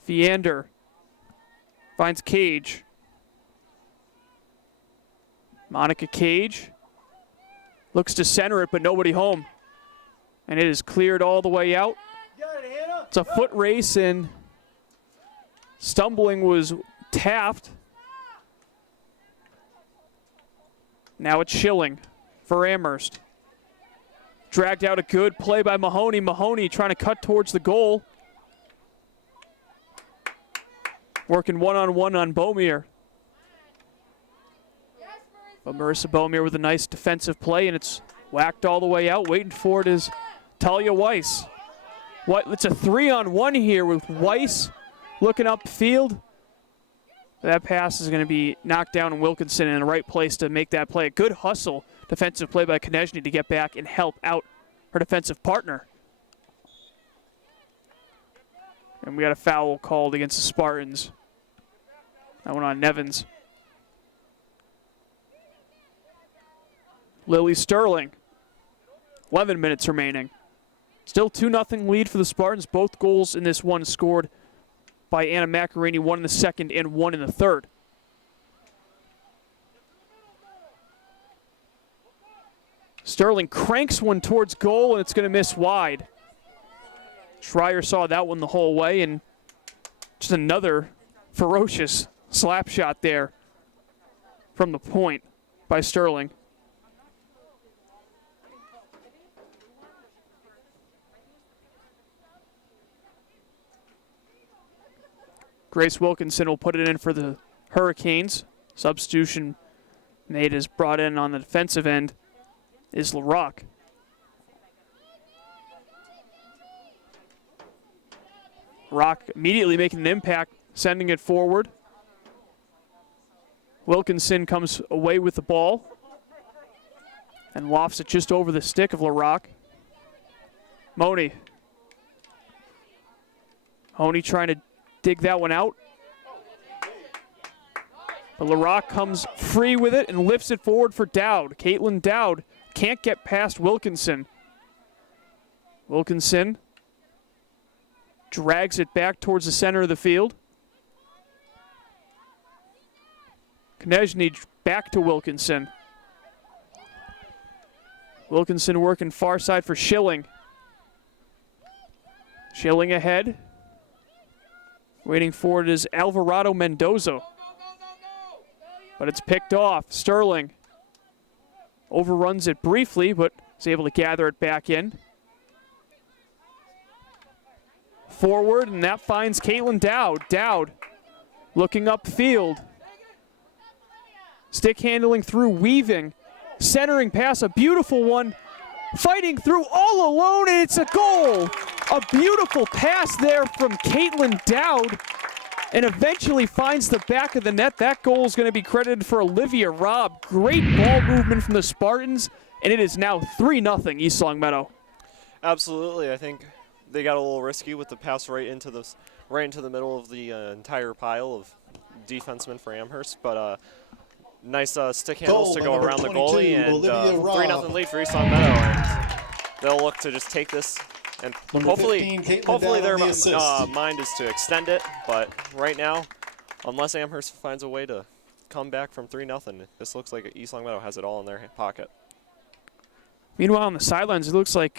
Viander finds Cage. Monica Cage looks to center it, but nobody home. And it is cleared all the way out. It's a foot race, and stumbling was Taft. Now it's Schilling for Amherst. Dragged out a good play by Mahoney. Mahoney trying to cut towards the goal. Working one-on-one on Beaumier. But Marissa Beaumier with a nice defensive play, and it's whacked all the way out. Waiting for it is Talia Weiss. It's a 3-on-1 here with Weiss looking upfield. That pass is going to be knocked down, and Wilkinson in the right place to make that play. A good hustle defensive play by Konechny to get back and help out her defensive partner. And we got a foul called against the Spartans. That one on Nevins. Lily Sterling. 11 minutes remaining. Still 2-0 lead for the Spartans. Both goals in this one scored by Anna Macarini, one in the second and one in the third. Sterling cranks one towards goal, and it's going to miss wide. Schreier saw that one the whole way, and just another ferocious slap shot there from the point by Sterling. Grace Wilkinson will put it in for the Hurricanes. Substitution made is brought in on the defensive end is LaRock. Rock immediately making an impact, sending it forward. Wilkinson comes away with the ball and lofts it just over the stick of LaRock. Moni trying to dig that one out. But LaRock comes free with it and lifts it forward for Dowd. Caitlin Dowd can't get past Wilkinson. Wilkinson drags it back towards the center of the field. Konechny back to Wilkinson. Wilkinson working far side for Schilling. Schilling ahead. Waiting for it is Alvarado Mendoza. But it's picked off. Sterling overruns it briefly, but is able to gather it back in. Forward, and that finds Caitlin Dowd. Dowd looking upfield. Stick handling through, weaving. Centering pass, a beautiful one. Fighting through all alone, and it's a goal. A beautiful pass there from Caitlin Dowd, and eventually finds the back of the net. That goal is going to be credited for Olivia Robb. Great ball movement from the Spartans, and it is now 3-0 East Longmeadow. Absolutely, I think they got a little risky with the pass right into the middle of the entire pile of defensemen for Amherst, but nice stick handles to go around the goalie, and 3-0 lead for East Longmeadow, and they'll look to just take this And Number hopefully 15, Caitlin hopefully Down their on the assist. mind is to extend it. But right now, unless Amherst finds a way to come back from 3-0, this looks like East Long Meadow has it all in their pocket. Meanwhile, on the sidelines, it looks like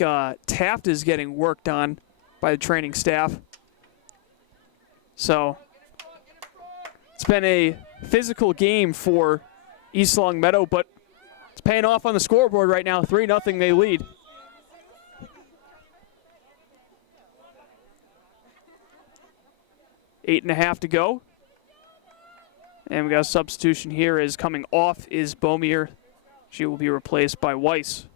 Taft is getting worked on by the training staff. So it's been a physical game for East Long Meadow, but it's paying off on the scoreboard right now. 3-0 they lead. Eight and a half to go. And we got a substitution here. Is coming off is Beaumier. She will be replaced by Weiss.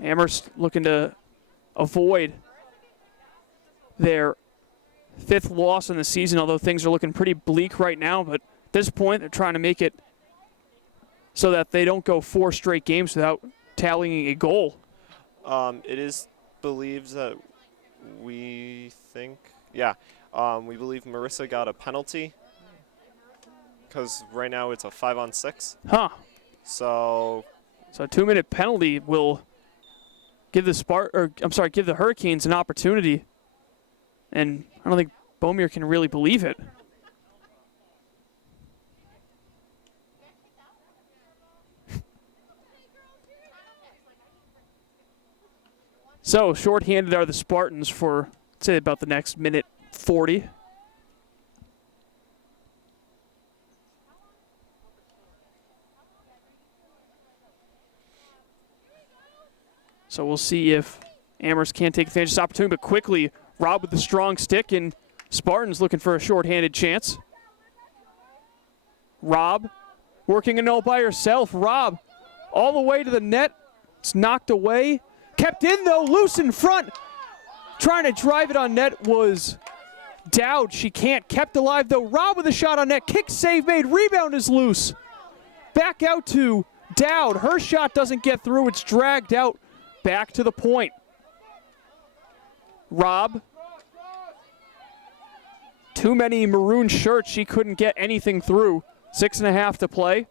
Amherst looking to avoid their 5th loss in the season, although things are looking pretty bleak right now. But at this point, they're trying to make it so that they don't go 4 straight games without tallying a goal. It is believed that we think, we believe Marissa got a penalty because right now it's a 5-on-6. Huh. So a 2-minute penalty will give the Hurricanes an opportunity, and I don't think Beaumier can really believe it. So shorthanded are the Spartans for, say, about the next minute 40. So we'll see if Amherst can't take advantage of this opportunity, but quickly, Rob with the strong stick, and Spartans looking for a shorthanded chance. Rob working a no by herself. Rob all the way to the net. It's knocked away. Kept in, though, loose in front. Trying to drive it on net was Dowd. She can't. Kept alive, though. Rob with a shot on net. Kick save made. Rebound is loose. Back out to Dowd. Her shot doesn't get through. It's dragged out. Back to the point. Rob. Too many maroon shirts. She couldn't get anything through. 6.5 to play.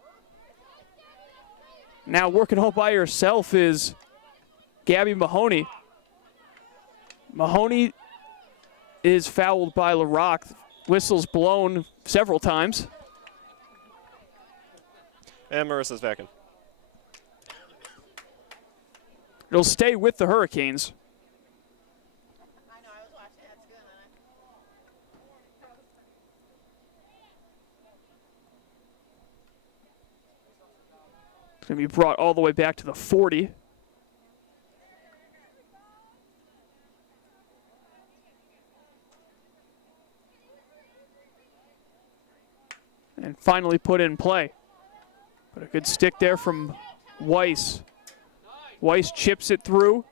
Now working all by herself is Gabby Mahoney. Mahoney is fouled by LaRock. Whistle's blown several times. And Marissa's back in. It'll stay with the Hurricanes. It's going to be brought all the way back to the 40. And finally put in play. But a good stick there from Weiss. Weiss chips it through.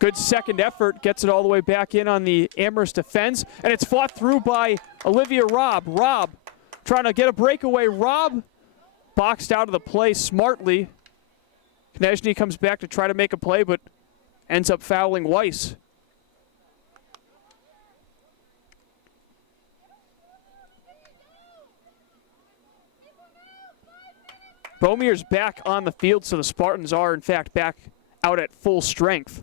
Good second effort, gets it all the way back in on the Amherst defense, and it's fought through by Olivia Robb. Robb trying to get a breakaway. Robb boxed out of the play smartly. Konechny comes back to try to make a play, but ends up fouling Weiss. Beaumier's back on the field, so the Spartans are, in fact, back out at full strength.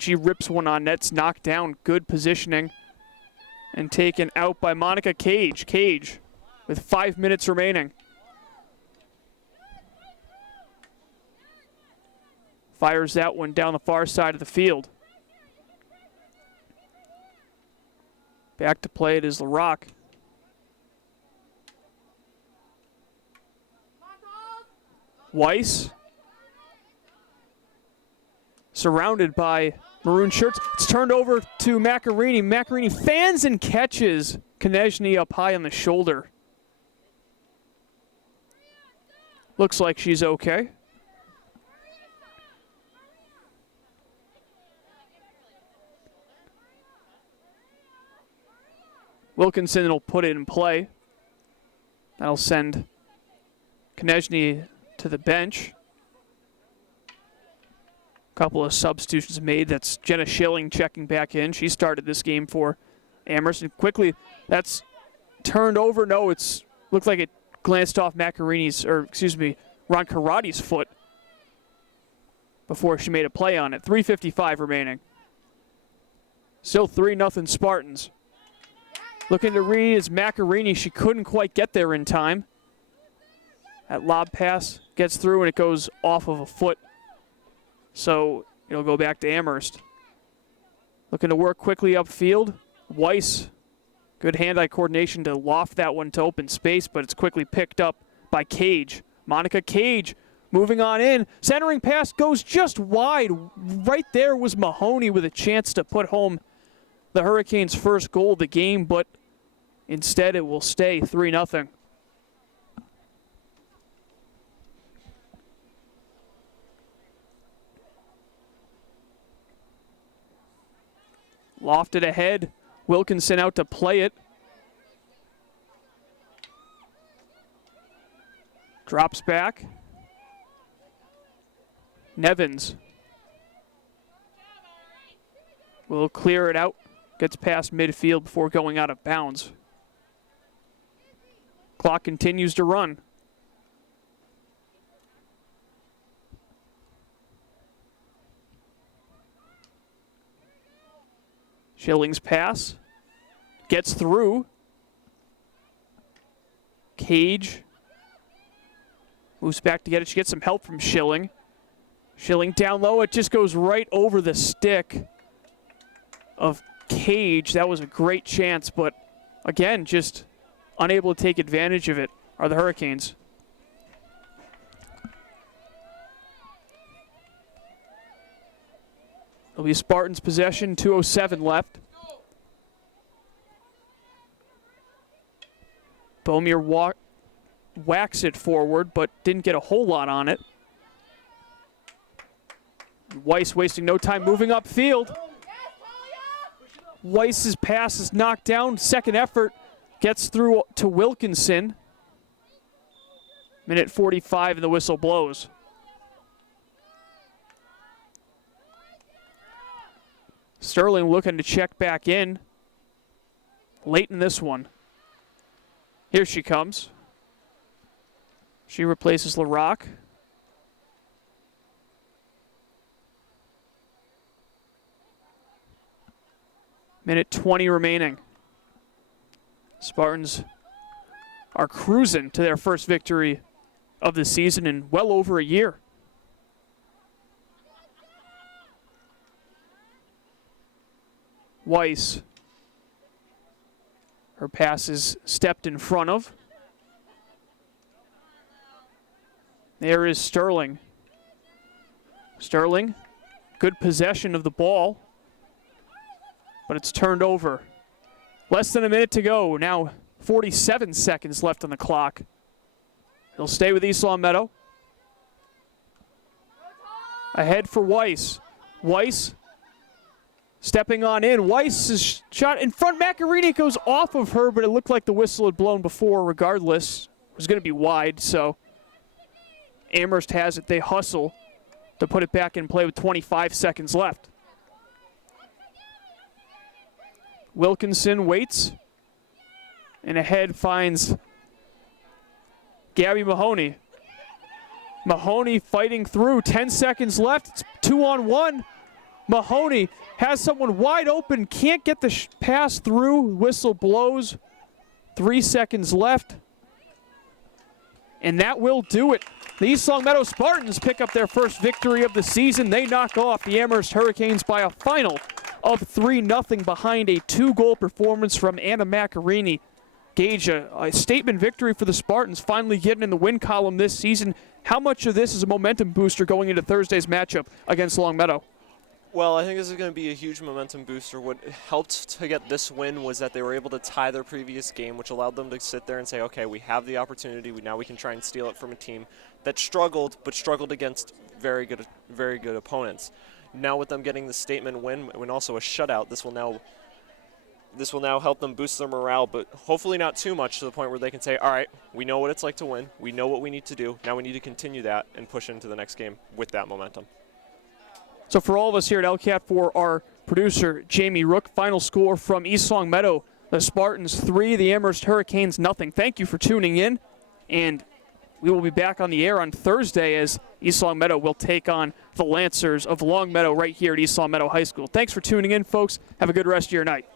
She rips one on net, knocked down, good positioning, and taken out by Monica Cage. Cage with 5 minutes remaining. Fires that one down the far side of the field. Back to play it is LaRock. Weiss. Surrounded by maroon shirts. It's turned over to Macarini. Macarini fans and catches Konechny up high on the shoulder. Looks like she's okay. Wilkinson will put it in play. That'll send Konechny to the bench. Couple of substitutions made. That's Jenna Schilling checking back in. She started this game for Amherst. And quickly, that's turned over. No, it's looked like it glanced off Ron Karate's foot before she made a play on it. 3:55 remaining. Still 3-0 Spartans. Looking to read is Macarini. She couldn't quite get there in time. That lob pass gets through and it goes off of a foot. So it'll go back to Amherst. Looking to work quickly upfield. Weiss, good hand-eye coordination to loft that one to open space, but it's quickly picked up by Cage. Monica Cage moving on in. Centering pass goes just wide. Right there was Mahoney with a chance to put home the Hurricanes' first goal of the game, but instead it will stay 3-0. Lofted ahead. Wilkinson out to play it. Drops back. Nevins will clear it out. Gets past midfield before going out of bounds. Clock continues to run. Schilling's pass gets through. Cage moves back to get it. She gets some help from Schilling. Schilling down low. It just goes right over the stick of Cage. That was a great chance, but again, just unable to take advantage of it are the Hurricanes. It'll be Spartans possession, 2:07 left. Beaumier whacks it forward, but didn't get a whole lot on it. Weiss wasting no time moving upfield. Weiss's pass is knocked down. Second effort gets through to Wilkinson. Minute 45 and the whistle blows. Sterling looking to check back in late in this one. Here she comes. She replaces LaRock. Minute 20 remaining. Spartans are cruising to their first victory of the season in well over a year. Weiss. Her pass is stepped in front of. There is Sterling. Sterling, good possession of the ball, but it's turned over. Less than a minute to go. Now 47 seconds left on the clock. He'll stay with East Long Meadow. Ahead for Weiss. Weiss stepping on in. Weiss is shot in front. Macarini goes off of her, but it looked like the whistle had blown before regardless. It was going to be wide, so Amherst has it. They hustle to put it back in play with 25 seconds left. Wilkinson waits, and ahead finds Gabby Mahoney. Mahoney fighting through. 10 seconds left. It's 2-on-1. Mahoney has someone wide open. Can't get the pass through. Whistle blows. 3 seconds left. And that will do it. The East Long Meadow Spartans pick up their first victory of the season. They knock off the Amherst Hurricanes by a final of 3-0 behind a 2-goal performance from Anna Macarini. Gage, a statement victory for the Spartans, finally getting in the win column this season. How much of this is a momentum booster going into Thursday's matchup against Long Meadow? Well, I think this is going to be a huge momentum booster. What helped to get this win was that they were able to tie their previous game, which allowed them to sit there and say, okay, we have the opportunity. Now we can try and steal it from a team that struggled, but struggled against very good opponents. Now with them getting the statement win and also a shutout, this will now help them boost their morale, but hopefully not too much to the point where they can say, all right, we know what it's like to win. We know what we need to do. Now we need to continue that and push into the next game with that momentum. So for all of us here at LCAT, for our producer, Jamie Rook, final score from East Long Meadow, The Spartans 3, the Amherst Hurricanes nothing. Thank you for tuning in, and we will be back on the air on Thursday as East Longmeadow will take on the Lancers of Longmeadow right here at East Longmeadow High School. Thanks for tuning in, folks. Have a good rest of your night.